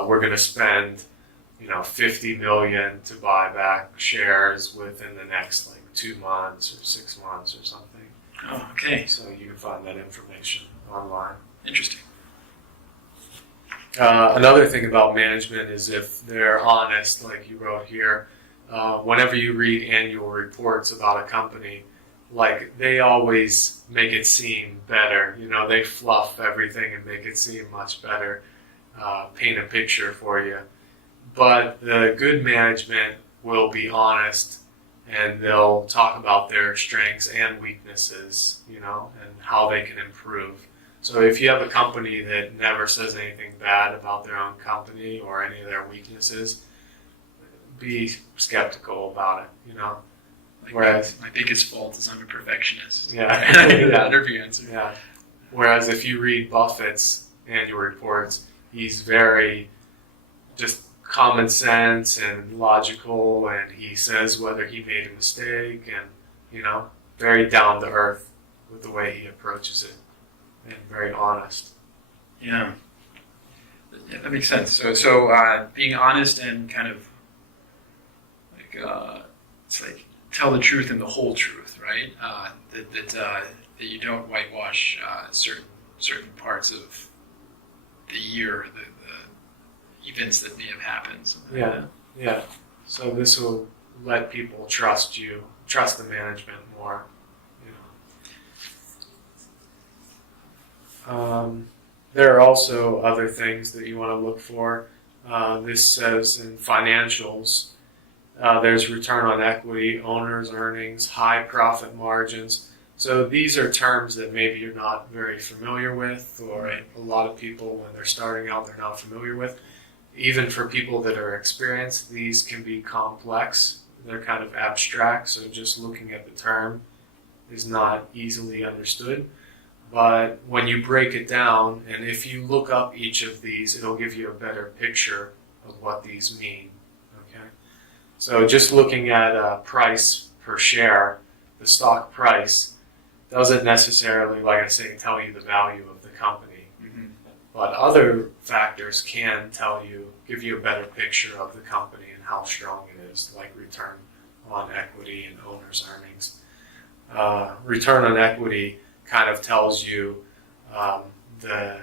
We're going to spend, $50 million to buy back shares within the next 2 months or 6 months or something." Oh, okay. So you can find that information online. Interesting. Another thing about management is if they're honest, like you wrote here, whenever you read annual reports about a company, they always make it seem better. They fluff everything and make it seem much better, paint a picture for you. But the good management will be honest, and they'll talk about their strengths and weaknesses, and how they can improve. So if you have a company that never says anything bad about their own company or any of their weaknesses, be skeptical about it, Whereas my biggest fault is I'm a perfectionist. Yeah. That interview answer. Yeah. Whereas if you read Buffett's annual reports, he's very just common sense and logical, and he says whether he made a mistake, and very down to earth with the way he approaches it, and very honest. Yeah, that makes sense. So being honest and kind of it's like tell the truth and the whole truth, right? That you don't whitewash certain parts of the year, the events that may have happened. Something like that. Yeah. So this will let people trust you, trust the management more. There are also other things that you want to look for. This says in financials, there's return on equity, owner's earnings, high profit margins. So these are terms that maybe you're not very familiar with, or a lot of people when they're starting out they're not familiar with. Even for people that are experienced, these can be complex. They're kind of abstract, so just looking at the term is not easily understood. But when you break it down, and if you look up each of these, it'll give you a better picture of what these mean. Okay? So just looking at price per share, the stock price, doesn't necessarily, like I say, tell you the value of the company. Mm-hmm. But other factors can give you a better picture of the company and how strong it is, like return on equity and owner's earnings. Return on equity kind of tells you the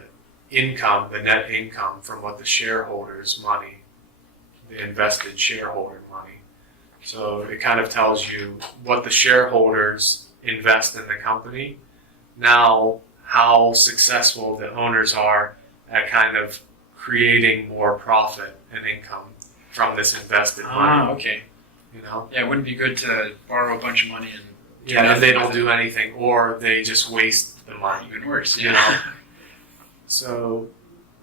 income, the net income from what the shareholders' money, the invested shareholder money. So it kind of tells you what the shareholders invest in the company. Now, how successful the owners are at kind of creating more profit and income from this invested money. Okay. Yeah, it wouldn't be good to borrow a bunch of money and and they don't do anything, or they just waste the money. Even worse, So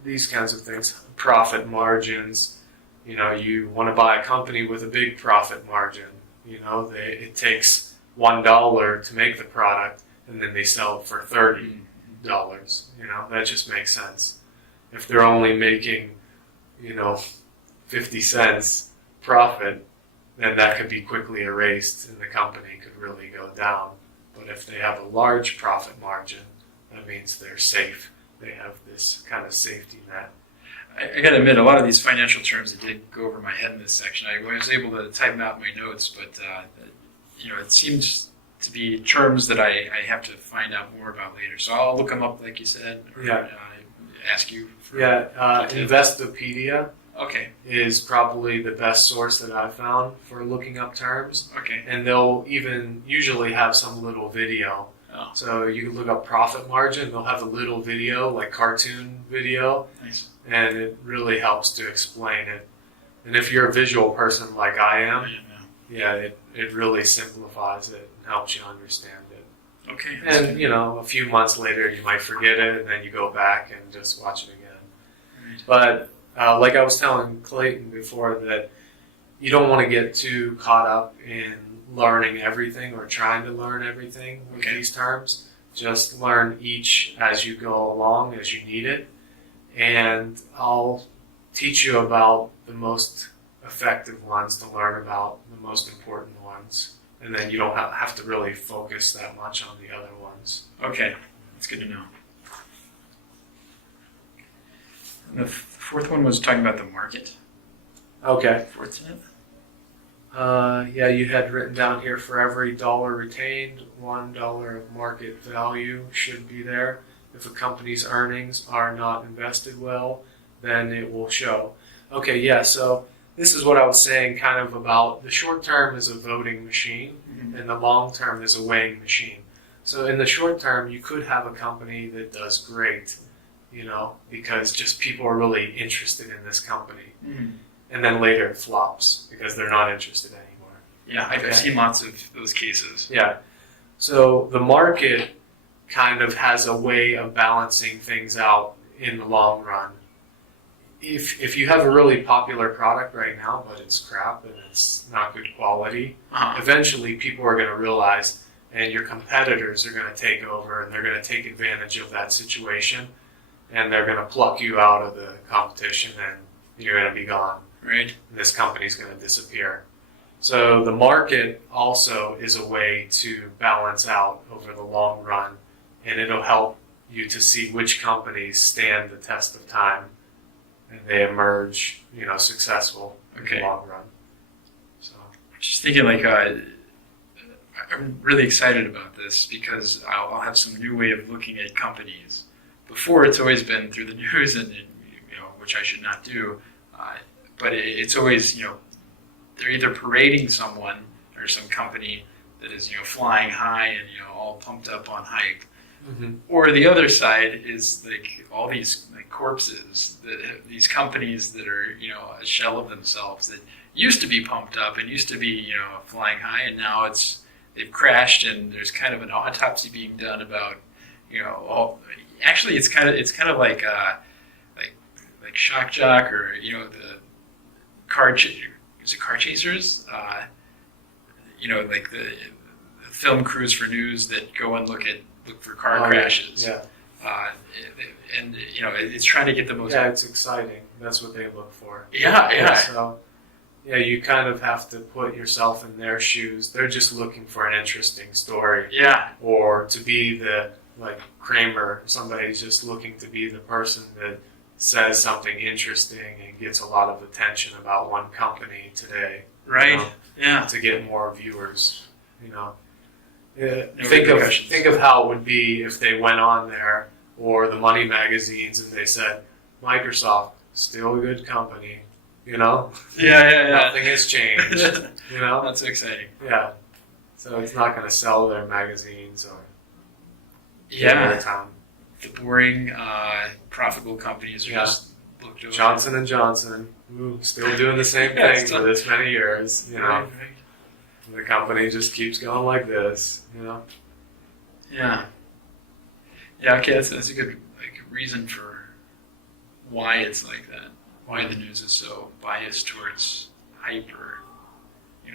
these kinds of things, profit margins. You want to buy a company with a big profit margin. It takes $1 to make the product, and then they sell it for $30. That just makes sense. If they're only making, 50 cents profit, then that could be quickly erased and the company could really go down. But if they have a large profit margin, that means they're safe they have this kind of safety net. I got to admit, a lot of these financial terms that did go over my head in this section. I was able to type them out in my notes, but it seems to be terms that I have to find out more about later. So I'll look them up, like you said, or ask you for Investopedia Okay. is probably the best source that I've found for looking up terms. Okay. And they'll even usually have some little video. Oh. So you can look up profit margin, they'll have a little video, like cartoon video, Nice. and it really helps to explain it. And if you're a visual person like I am, it really simplifies it and helps you understand it. Okay. And, a few months later you might forget it, and then you go back and just watch it again. Right. But like I was telling Clayton before, that you don't want to get too caught up in learning everything or trying to learn everything with these terms. Just learn each as you go along, as you need it. And I'll teach you about the most effective ones to learn about, the most important ones. And then you don't have to really focus that much on the other ones. Okay. That's good to know. And the fourth one was talking about the market. Okay. Fourth tenet? You had written down here, for every dollar retained, $1 of market value should be there. If a company's earnings are not invested well, then it will show. Okay, yeah, so this is what I was saying kind of about the short term is a voting machine, and the long term is a weighing machine. So in the short term, you could have a company that does great, because just people are really interested in this company. And then later it flops because they're not interested anymore. Yeah, I've seen lots of those cases. Yeah. So the market kind of has a way of balancing things out in the long run. If you have a really popular product right now, but it's crap and it's not good quality, eventually people are going to realize, and your competitors are going to take over, and they're going to take advantage of that situation, and they're going to pluck you out of the competition, and you're going to be gone. Right. And this company's going to disappear. So the market also is a way to balance out over the long run, and it'll help you to see which companies stand the test of time and they emerge, successful in the long run. So just thinking I'm really excited about this because I'll have some new way of looking at companies. Before, it's always been through the news, and which I should not do. But it's always, they're either parading someone or some company that is, flying high and, all pumped up on hype. Or the other side is like all these corpses, these companies that are, a shell of themselves that used to be pumped up and used to be, flying high, and now they've crashed, and there's kind of an autopsy being done about, actually it's kind of like Shock Jock, or the car chasers, like the film crews for news that go and look for car crashes. Yeah. And it's trying to get the most. Yeah, it's exciting. That's what they look for. Yeah. So, you kind of have to put yourself in their shoes. They're just looking for an interesting story. Yeah. Or to be like Kramer, somebody's just looking to be the person that says something interesting and gets a lot of attention about one company today. Right. Yeah. To get more viewers. Think of how it would be if they went on there, or the money magazines, and they said, Microsoft, still a good company. Yeah. Nothing has changed. That's exciting. Yeah. So it's not going to sell their magazines or their time. The boring, profitable companies are just looked over. Johnson & Johnson, still doing the same thing for this many years. Right. The company just keeps going like this. Yeah. Yeah. Okay. That's a good reason for why it's like that. Why the news is so biased towards hype or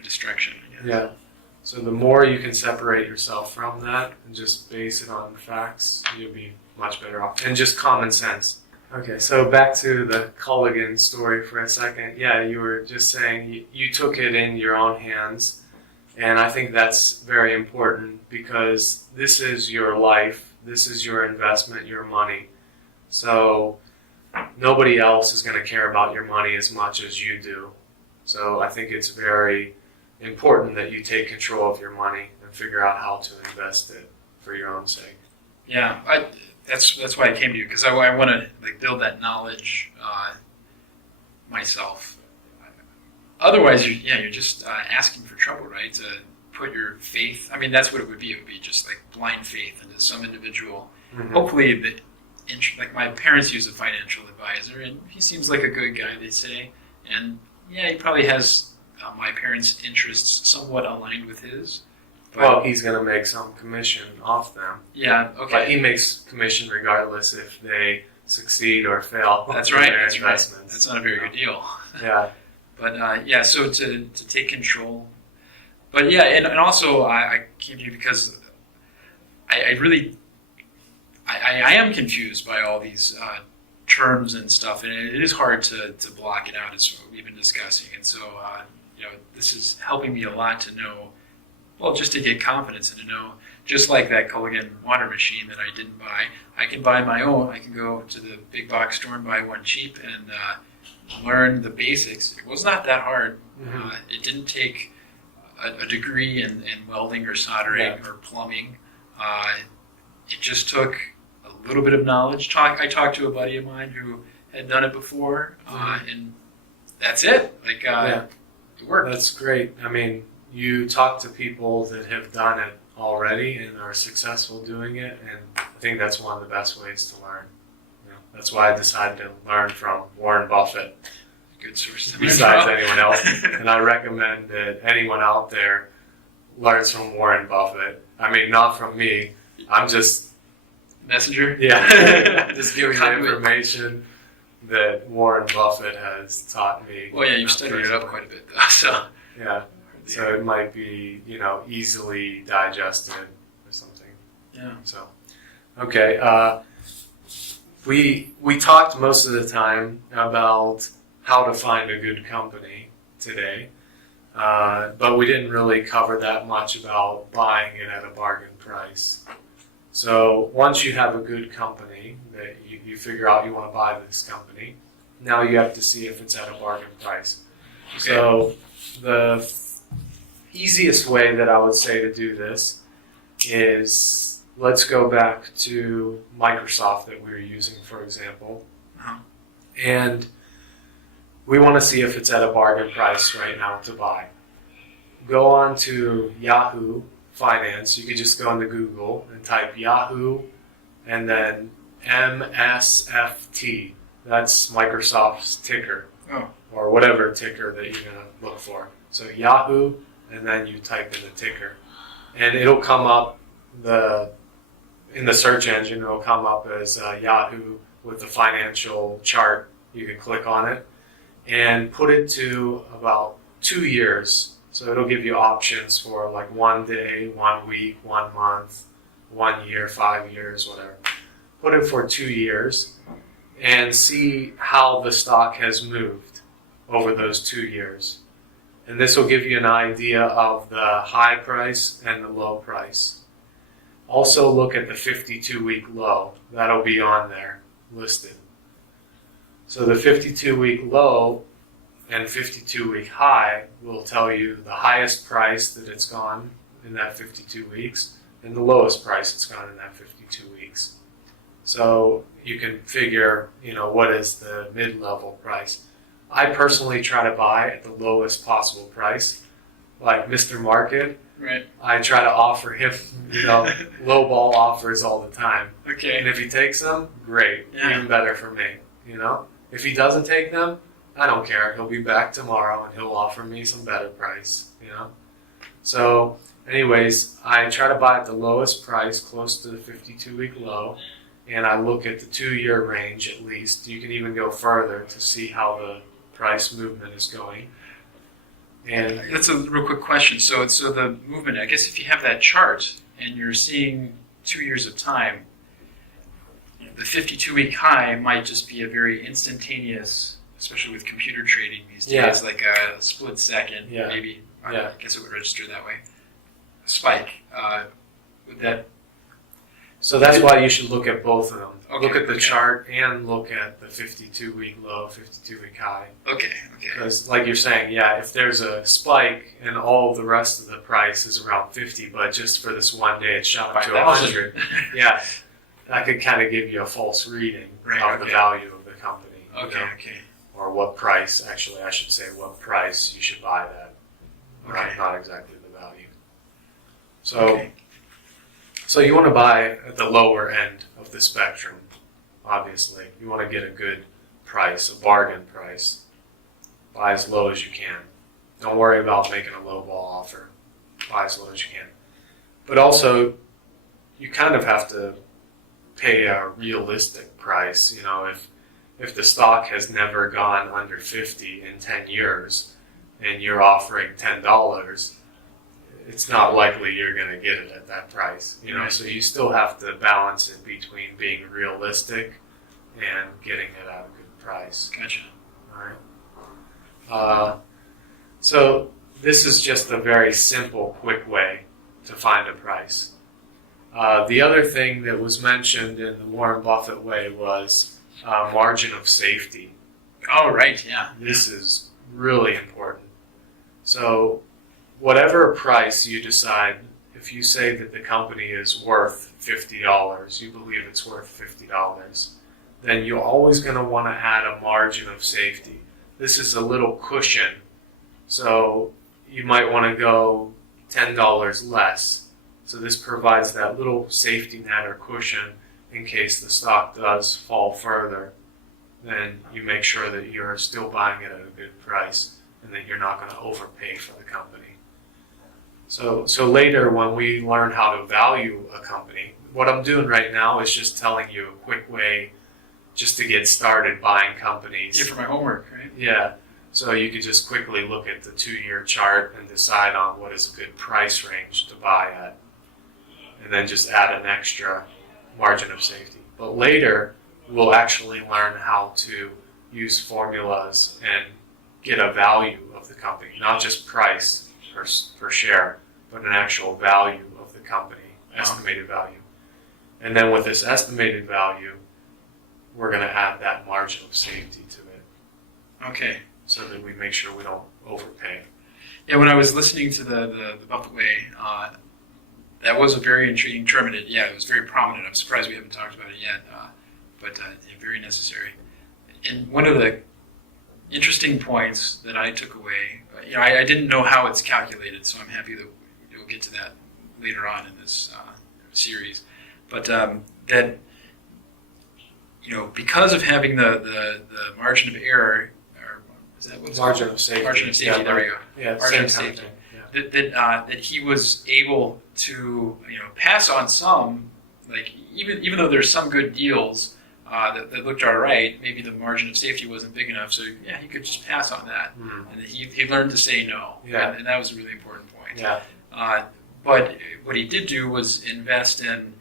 destruction. I guess. Yeah. So the more you can separate yourself from that and just base it on facts, you'll be much better off. And just common sense. Okay, so back to the Culligan story for a second. Yeah, you were just saying you took it in your own hands, and I think that's very important because this is your life, this is your investment, your money. So nobody else is going to care about your money as much as you do. So I think it's very important that you take control of your money and figure out how to invest it for your own sake. Yeah, that's why I came to you, because I want to build that knowledge myself. Otherwise, you're just asking for trouble, right? To put your faith. I mean, that's what it would be. It would be just like blind faith into some individual. Mm-hmm. Hopefully, like my parents use a financial advisor, and he seems like a good guy, they say. And yeah, he probably has my parents' interests somewhat aligned with his. But, well, he's going to make some commission off them. Yeah, okay. But he makes commission regardless if they succeed or fail. That's right. Their That's investments. right. That's not a very good deal. Yeah. But so to take control. But yeah, and also I came to you because I really am confused by all these terms and stuff, and it is hard to block it out, as we've been discussing. And so this is helping me a lot to know. Well, just to get confidence and to know, just like that Culligan water machine that I didn't buy, I can buy my own. I can go to the big box store and buy one cheap and learn the basics. It was not that hard. Mm-hmm. It didn't take a degree in welding or soldering or plumbing. It just took a little bit of knowledge. I talked to a buddy of mine who had done it before, and that's it. It worked. That's great. I mean, you talk to people that have done it already and are successful doing it, and I think that's one of the best ways to learn. That's why I decided to learn from Warren Buffett. Good source. Besides anyone else. And I recommend that anyone out there learns from Warren Buffett. I mean, not from me. I'm just... Messenger? Yeah. Just giving the information that Warren Buffett has taught me. Well, yeah, you've studied it up quite a bit, though, so... Yeah. So it might be, easily digested or something. Yeah. So, okay. We talked most of the time about how to find a good company today, but we didn't really cover that much about buying it at a bargain price. So once you have a good company that you figure out you want to buy this company, now you have to see if it's at a bargain price. Okay. So the easiest way that I would say to do this is, let's go back to Microsoft that we were using, for example. And we want to see if it's at a bargain price right now to buy. Go on to Yahoo Finance. You could just go into Google and type Yahoo and then MSFT. That's Microsoft's ticker. Or whatever ticker that you're going to look for. So Yahoo, and then you type in the ticker. And it'll come up, in the search engine, it'll come up as Yahoo with the financial chart. You can click on it and put it to about 2 years. So it'll give you options for like 1 day, 1 week, 1 month, 1 year, 5 years, whatever. Put it for 2 years and see how the stock has moved over those 2 years. And this will give you an idea of the high price and the low price. Also look at the 52-week low. That'll be on there, listed. So the 52-week low and 52-week high will tell you the highest price that it's gone in that 52 weeks and the lowest price it's gone in that 52 weeks. So you can figure, what is the mid-level price. I personally try to buy at the lowest possible price. Like Mr. Market, right. I try to offer him, lowball offers all the time. Okay. And if he takes them, great. Yeah. Even better for me, If he doesn't take them, I don't care. He'll be back tomorrow and he'll offer me some better price, So anyways, I try to buy at the lowest price, close to the 52-week low, and I look at the 2-year range at least. You can even go further to see how the price movement is going. And that's a real quick question. So the movement, I guess if you have that chart and you're seeing 2 years of time, the 52-week high might just be a very instantaneous, especially with computer trading these days, like a split second, maybe. I guess it would register that way. A spike. Would that So that's why you should look at both of them. Okay, Look at the okay. chart and look at the 52-week low, 52-week high. Okay. Because, like you're saying, yeah, if there's a spike and all the rest of the price is around 50, but just for this one day it shot up to 100, yeah, that could kind of give you a false reading of the value of the company. Okay. Or what price, actually, I should say what price you should buy that. Okay. Not exactly the value. So you want to buy at the lower end of the spectrum, obviously. You want to get a good price, a bargain price. Buy as low as you can. Don't worry about making a low ball offer. Buy as low as you can. But also, you kind of have to pay a realistic price. You know, if the stock has never gone under 50 in 10 years and you're offering $10, it's not likely you're going to get it at that price, you know. So you still have to balance it between being realistic and getting it at a good price. Gotcha. All right. So this is just a very simple, quick way to find a price. The other thing that was mentioned in the Warren Buffett Way was margin of safety. Oh, right. Yeah. This is really important. So whatever price you decide, if you say that the company is worth $50, you believe it's worth $50, then you're always going to want to add a margin of safety. This is a little cushion. So you might want to go $10 less. So this provides that little safety net or cushion in case the stock does fall further. Then you make sure that you're still buying it at a good price and that you're not going to overpay for the company. So later when we learn how to value a company, what I'm doing right now is just telling you a quick way just to get started buying companies. Yeah, for my homework, right? Yeah. So you could just quickly look at the 2-year chart and decide on what is a good price range to buy at. And then just add an extra margin of safety. But later, we'll actually learn how to use formulas and get a value of the company, not just price per share, but an actual value of the company, estimated value. And then with this estimated value, we're going to add that margin of safety to it. Okay. So that we make sure we don't overpay. Yeah, when I was listening to the Buffett Way, that was a very intriguing term, and it was very prominent. I'm surprised we haven't talked about it yet, but very necessary. And one of the interesting points that I took away, I didn't know how it's calculated, so I'm happy that we'll get to that later on in this series. But that, because of having the margin of error, or is that what's margin called? of safety? Margin of safety. There we go. Yeah, margin of safety. That he was able to pass on some, like even though there's some good deals that looked all right, maybe the margin of safety wasn't big enough, so he could just pass on that, and he learned to say no, and that was a really important point. Yeah. But what he did do was invest in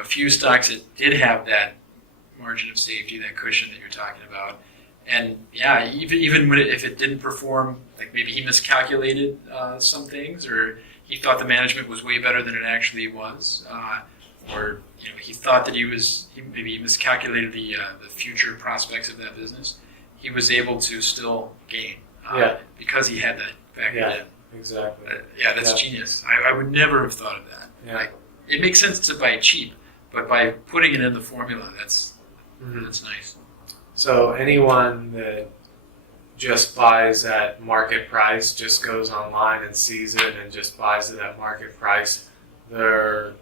a few stocks that did have that margin of safety, that cushion that you're talking about. And even if it didn't perform, like maybe he miscalculated some things, or he thought the management was way better than it actually was, or he thought that he miscalculated the future prospects of that business. He was able to still gain because he had that factored in. Exactly. That's genius. I would never have thought of that. Yeah. It makes sense to buy cheap, but by putting it in the formula, that's nice. So anyone that just buys at market price, just goes online and sees it and just buys it at market price, they're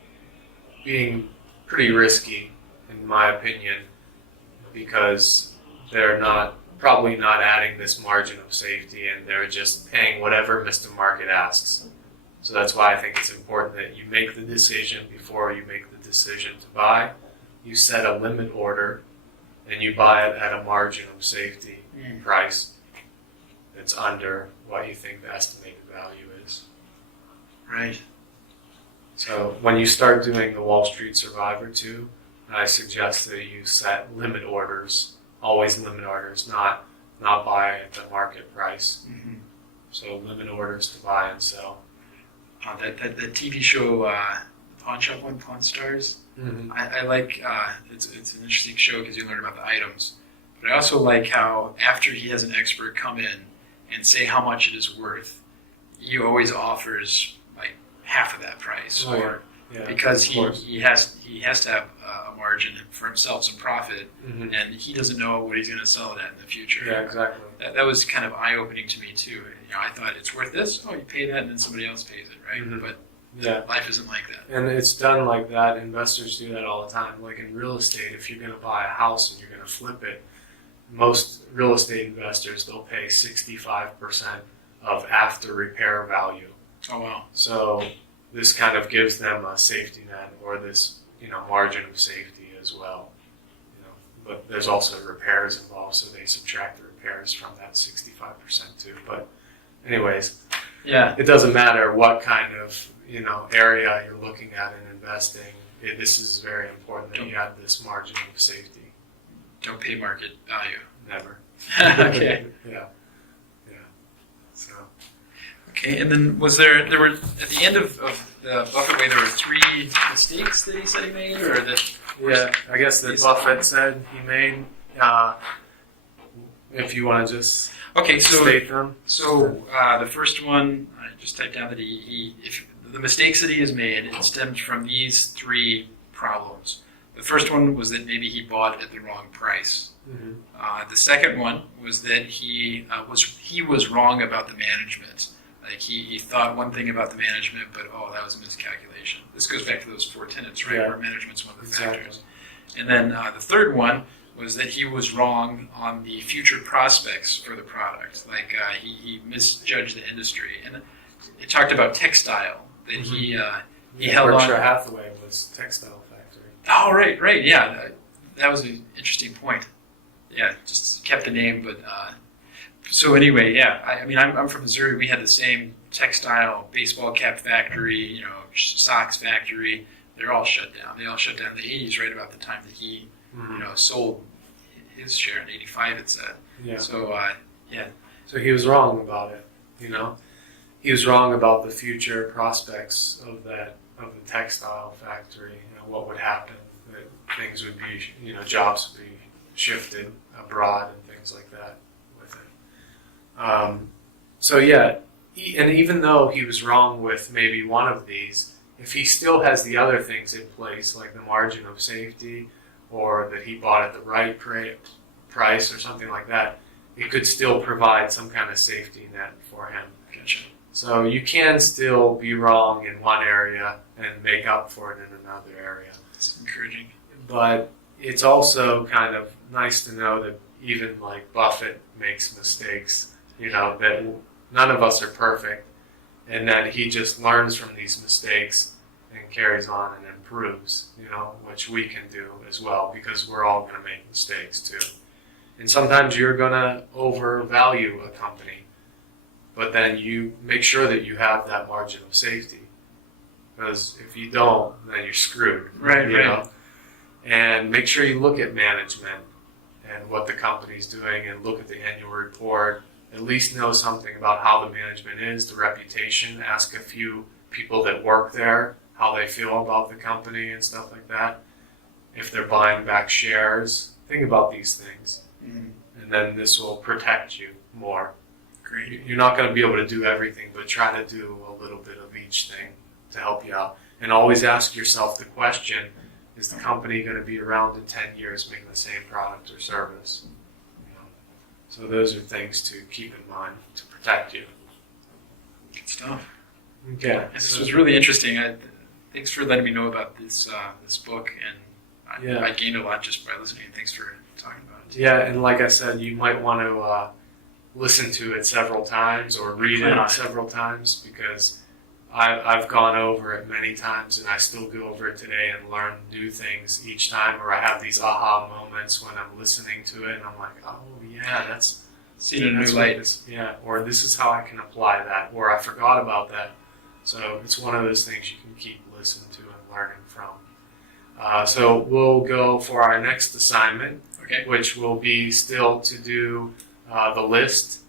being pretty risky, in my opinion, because they're probably not adding this margin of safety, and they're just paying whatever Mr. Market asks. So that's why I think it's important that you make the decision before you make the decision to buy. You set a limit order, and you buy it at a margin of safety price that's under what you think the estimated value is. Right. So when you start doing the Wall Street Survivor 2, I suggest that you set limit orders, always limit orders, not buy at the market price. Mm-hmm. So limit orders to buy and sell. The TV show Pawn Shop one, Pawn Stars. Mm-hmm. I like it's an interesting show because you learn about the items. But I also like how after he has an expert come in and say how much it is worth, he always offers like half of that price, because he has to have a margin for himself, some profit, and he doesn't know what he's going to sell it at in the future. Yeah, exactly. That was kind of eye-opening to me too. I thought it's worth this. Oh, you pay that, and then somebody else pays it, right? Mm-hmm. But life isn't like that. And it's done like that. Investors do that all the time. Like in real estate, if you're going to buy a house and you're going to flip it, most real estate investors, they'll pay 65% of after repair value. Oh, wow. So this kind of gives them a safety net, or this, margin of safety as well. But there's also repairs involved, so they subtract the repairs from that 65% too. But anyways, it doesn't matter what kind of, area you're looking at in investing. This is very important that you have this margin of safety. Don't pay market value. Never. Okay. Yeah. So. Okay, and then there were, at the end of the Buffett Way, there were 3 mistakes that he said he made, or that... Yeah, I guess that Buffett said he made, if you want to just state them. So the first one, I just typed down that if the mistakes that he has made, it stemmed from these 3 problems. The first one was that maybe he bought at the wrong price. Mm-hmm. The second one was that he was wrong about the management. Like he thought one thing about the management, but that was a miscalculation. This goes back to those 4 tenets, right? Yeah. Where management's one of the factors. And then the third one was that he was wrong on the future prospects for the product. Like he misjudged the industry, and it talked about textile that he held on. Berkshire Hathaway was textile factory. Oh, right, yeah, that was an interesting point. Yeah, just kept the name, but. So anyway, I mean, I'm from Missouri. We had the same textile baseball cap factory, socks factory. They're all shut down. They all shut down in the 80s, right about the time that he, sold his share in 85, it said. Yeah. So, So he was wrong about it, He was wrong about the future prospects of the textile factory, what would happen, that things would be, jobs would be shifted abroad and things like that. And even though he was wrong with maybe one of these, if he still has the other things in place, like the margin of safety, or that he bought at the right price or something like that, it could still provide some kind of safety net for him. Gotcha. So you can still be wrong in one area and make up for it in another area. It's encouraging. But it's also kind of nice to know that even like Buffett makes mistakes. That none of us are perfect, and that he just learns from these mistakes and carries on and improves, which we can do as well, because we're all going to make mistakes too. And sometimes you're going to overvalue a company, but then you make sure that you have that margin of safety, because if you don't, then you're screwed. Right. And make sure you look at management and what the company's doing, and look at the annual report. At least know something about how the management is, the reputation. Ask a few people that work there how they feel about the company and stuff like that. If they're buying back shares, think about these things. Mm-hmm. And then this will protect you more. Great. You're not going to be able to do everything, but try to do a little bit of each thing to help you out. And always ask yourself the question, is the company going to be around in 10 years making the same product or service? So those are things to keep in mind to protect you. Good stuff. Okay. This was really interesting. Thanks for letting me know about this book, and I gained a lot just by listening. Thanks for talking about it. Yeah, and like I said, you might want to listen to it several times or read it several times, because I've gone over it many times, and I still go over it today and learn new things each time, or I have these aha moments when I'm listening to it, and I'm like, oh yeah, that's seen in a new light. Or this is how I can apply that, or I forgot about that. So it's one of those things you can keep listening to and learning from. So we'll go for our next assignment, which will be still to do the list.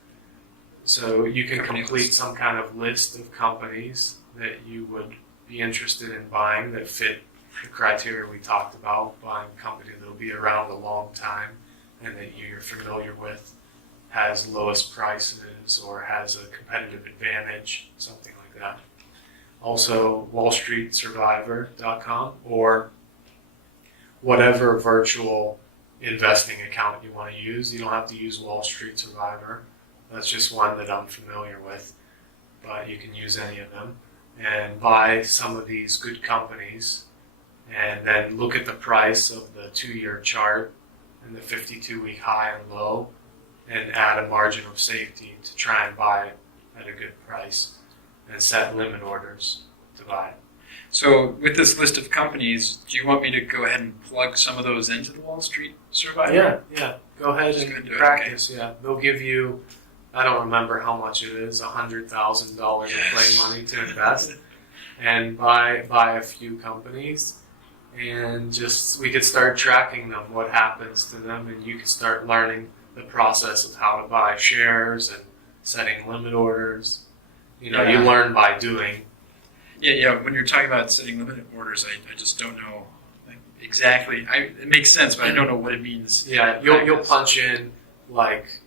So you can complete some kind of list of companies that you would be interested in buying that fit the criteria we talked about, buying a company that will be around a long time and that you're familiar with, has lowest prices or has a competitive advantage, something like that. Also, wallstreetsurvivor.com or whatever virtual investing account you want to use. You don't have to use Wall Street Survivor. That's just one that I'm familiar with, but you can use any of them and buy some of these good companies and then look at the price of the 2-year chart and the 52-week high and low and add a margin of safety to try and buy it at a good price and set limit orders to buy it. So with this list of companies, do you want me to go ahead and plug some of those into the Wall Street Survivor? Yeah. Go ahead Just and gonna do it, practice. Yeah, they'll give you, I don't remember how much it is, $100,000 of play money to invest, and buy a few companies, and just we could start tracking them, what happens to them, and you could start learning the process of how to buy shares and setting limit orders. You know, you learn by doing. Yeah. When you're talking about setting limit orders, I just don't know exactly. It makes sense, but I don't know what it means. Yeah, you'll punch in like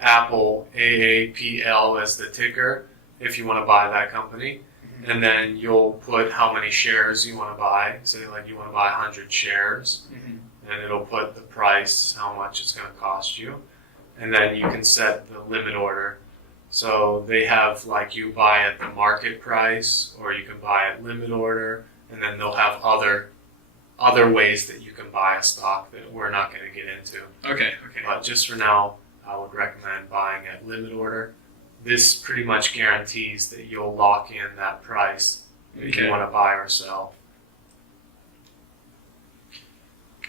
Apple AAPL as the ticker if you want to buy that company, and then you'll put how many shares you want to buy. Say like you want to buy 100 shares, and it'll put the price, how much it's going to cost you, and then you can set the limit order. So they have like you buy at the market price, or you can buy at limit order, and then they'll have other ways that you can buy a stock that we're not going to get into. Okay. But just for now, I would recommend buying at limit order. This pretty much guarantees that you'll lock in that price if you want to buy or sell.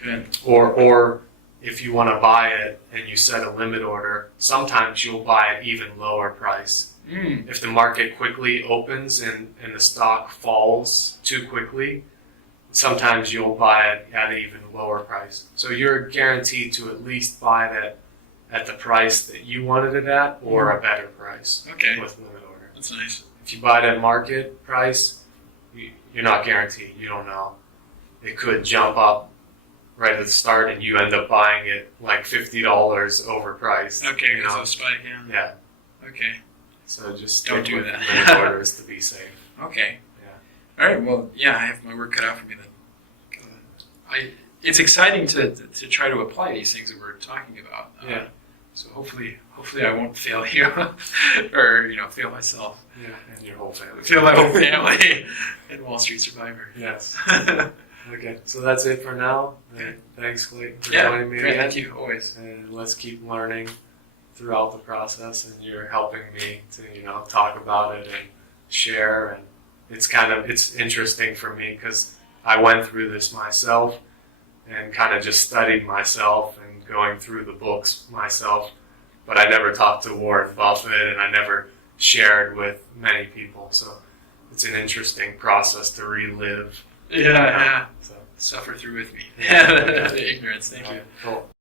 Good. Or if you want to buy it and you set a limit order, sometimes you'll buy at even lower price. If the market quickly opens and the stock falls too quickly, sometimes you'll buy it at an even lower price. So you're guaranteed to at least buy it at the price that you wanted it at or a better price with limit order. That's nice. If you buy it at market price, you're not guaranteed. You don't know. It could jump up right at the start and you end up buying it like $50 overpriced. Okay, because it'll spike in. Yeah. Okay. So just Don't stick do with that. limit orders to be safe. Okay. Yeah. All right. Well, yeah, I have my work cut out for me then. It's exciting to try to apply these things that we're talking about. Yeah. So hopefully I won't fail you, or fail myself. Yeah, and your whole family. Fail my whole family in Wall Street Survivor. Yes. Okay, so that's it for now. And thanks, Clayton, for joining me great. again. Thank you, always. And let's keep learning throughout the process. And you're helping me to talk about it and share. And it's interesting for me because I went through this myself and kind of just studied myself and going through the books myself. But I never talked to Warren Buffett and I never shared with many people. So it's an interesting process to relive. Yeah. So Suffer through with me. Yeah. The ignorance. Thank you. Cool.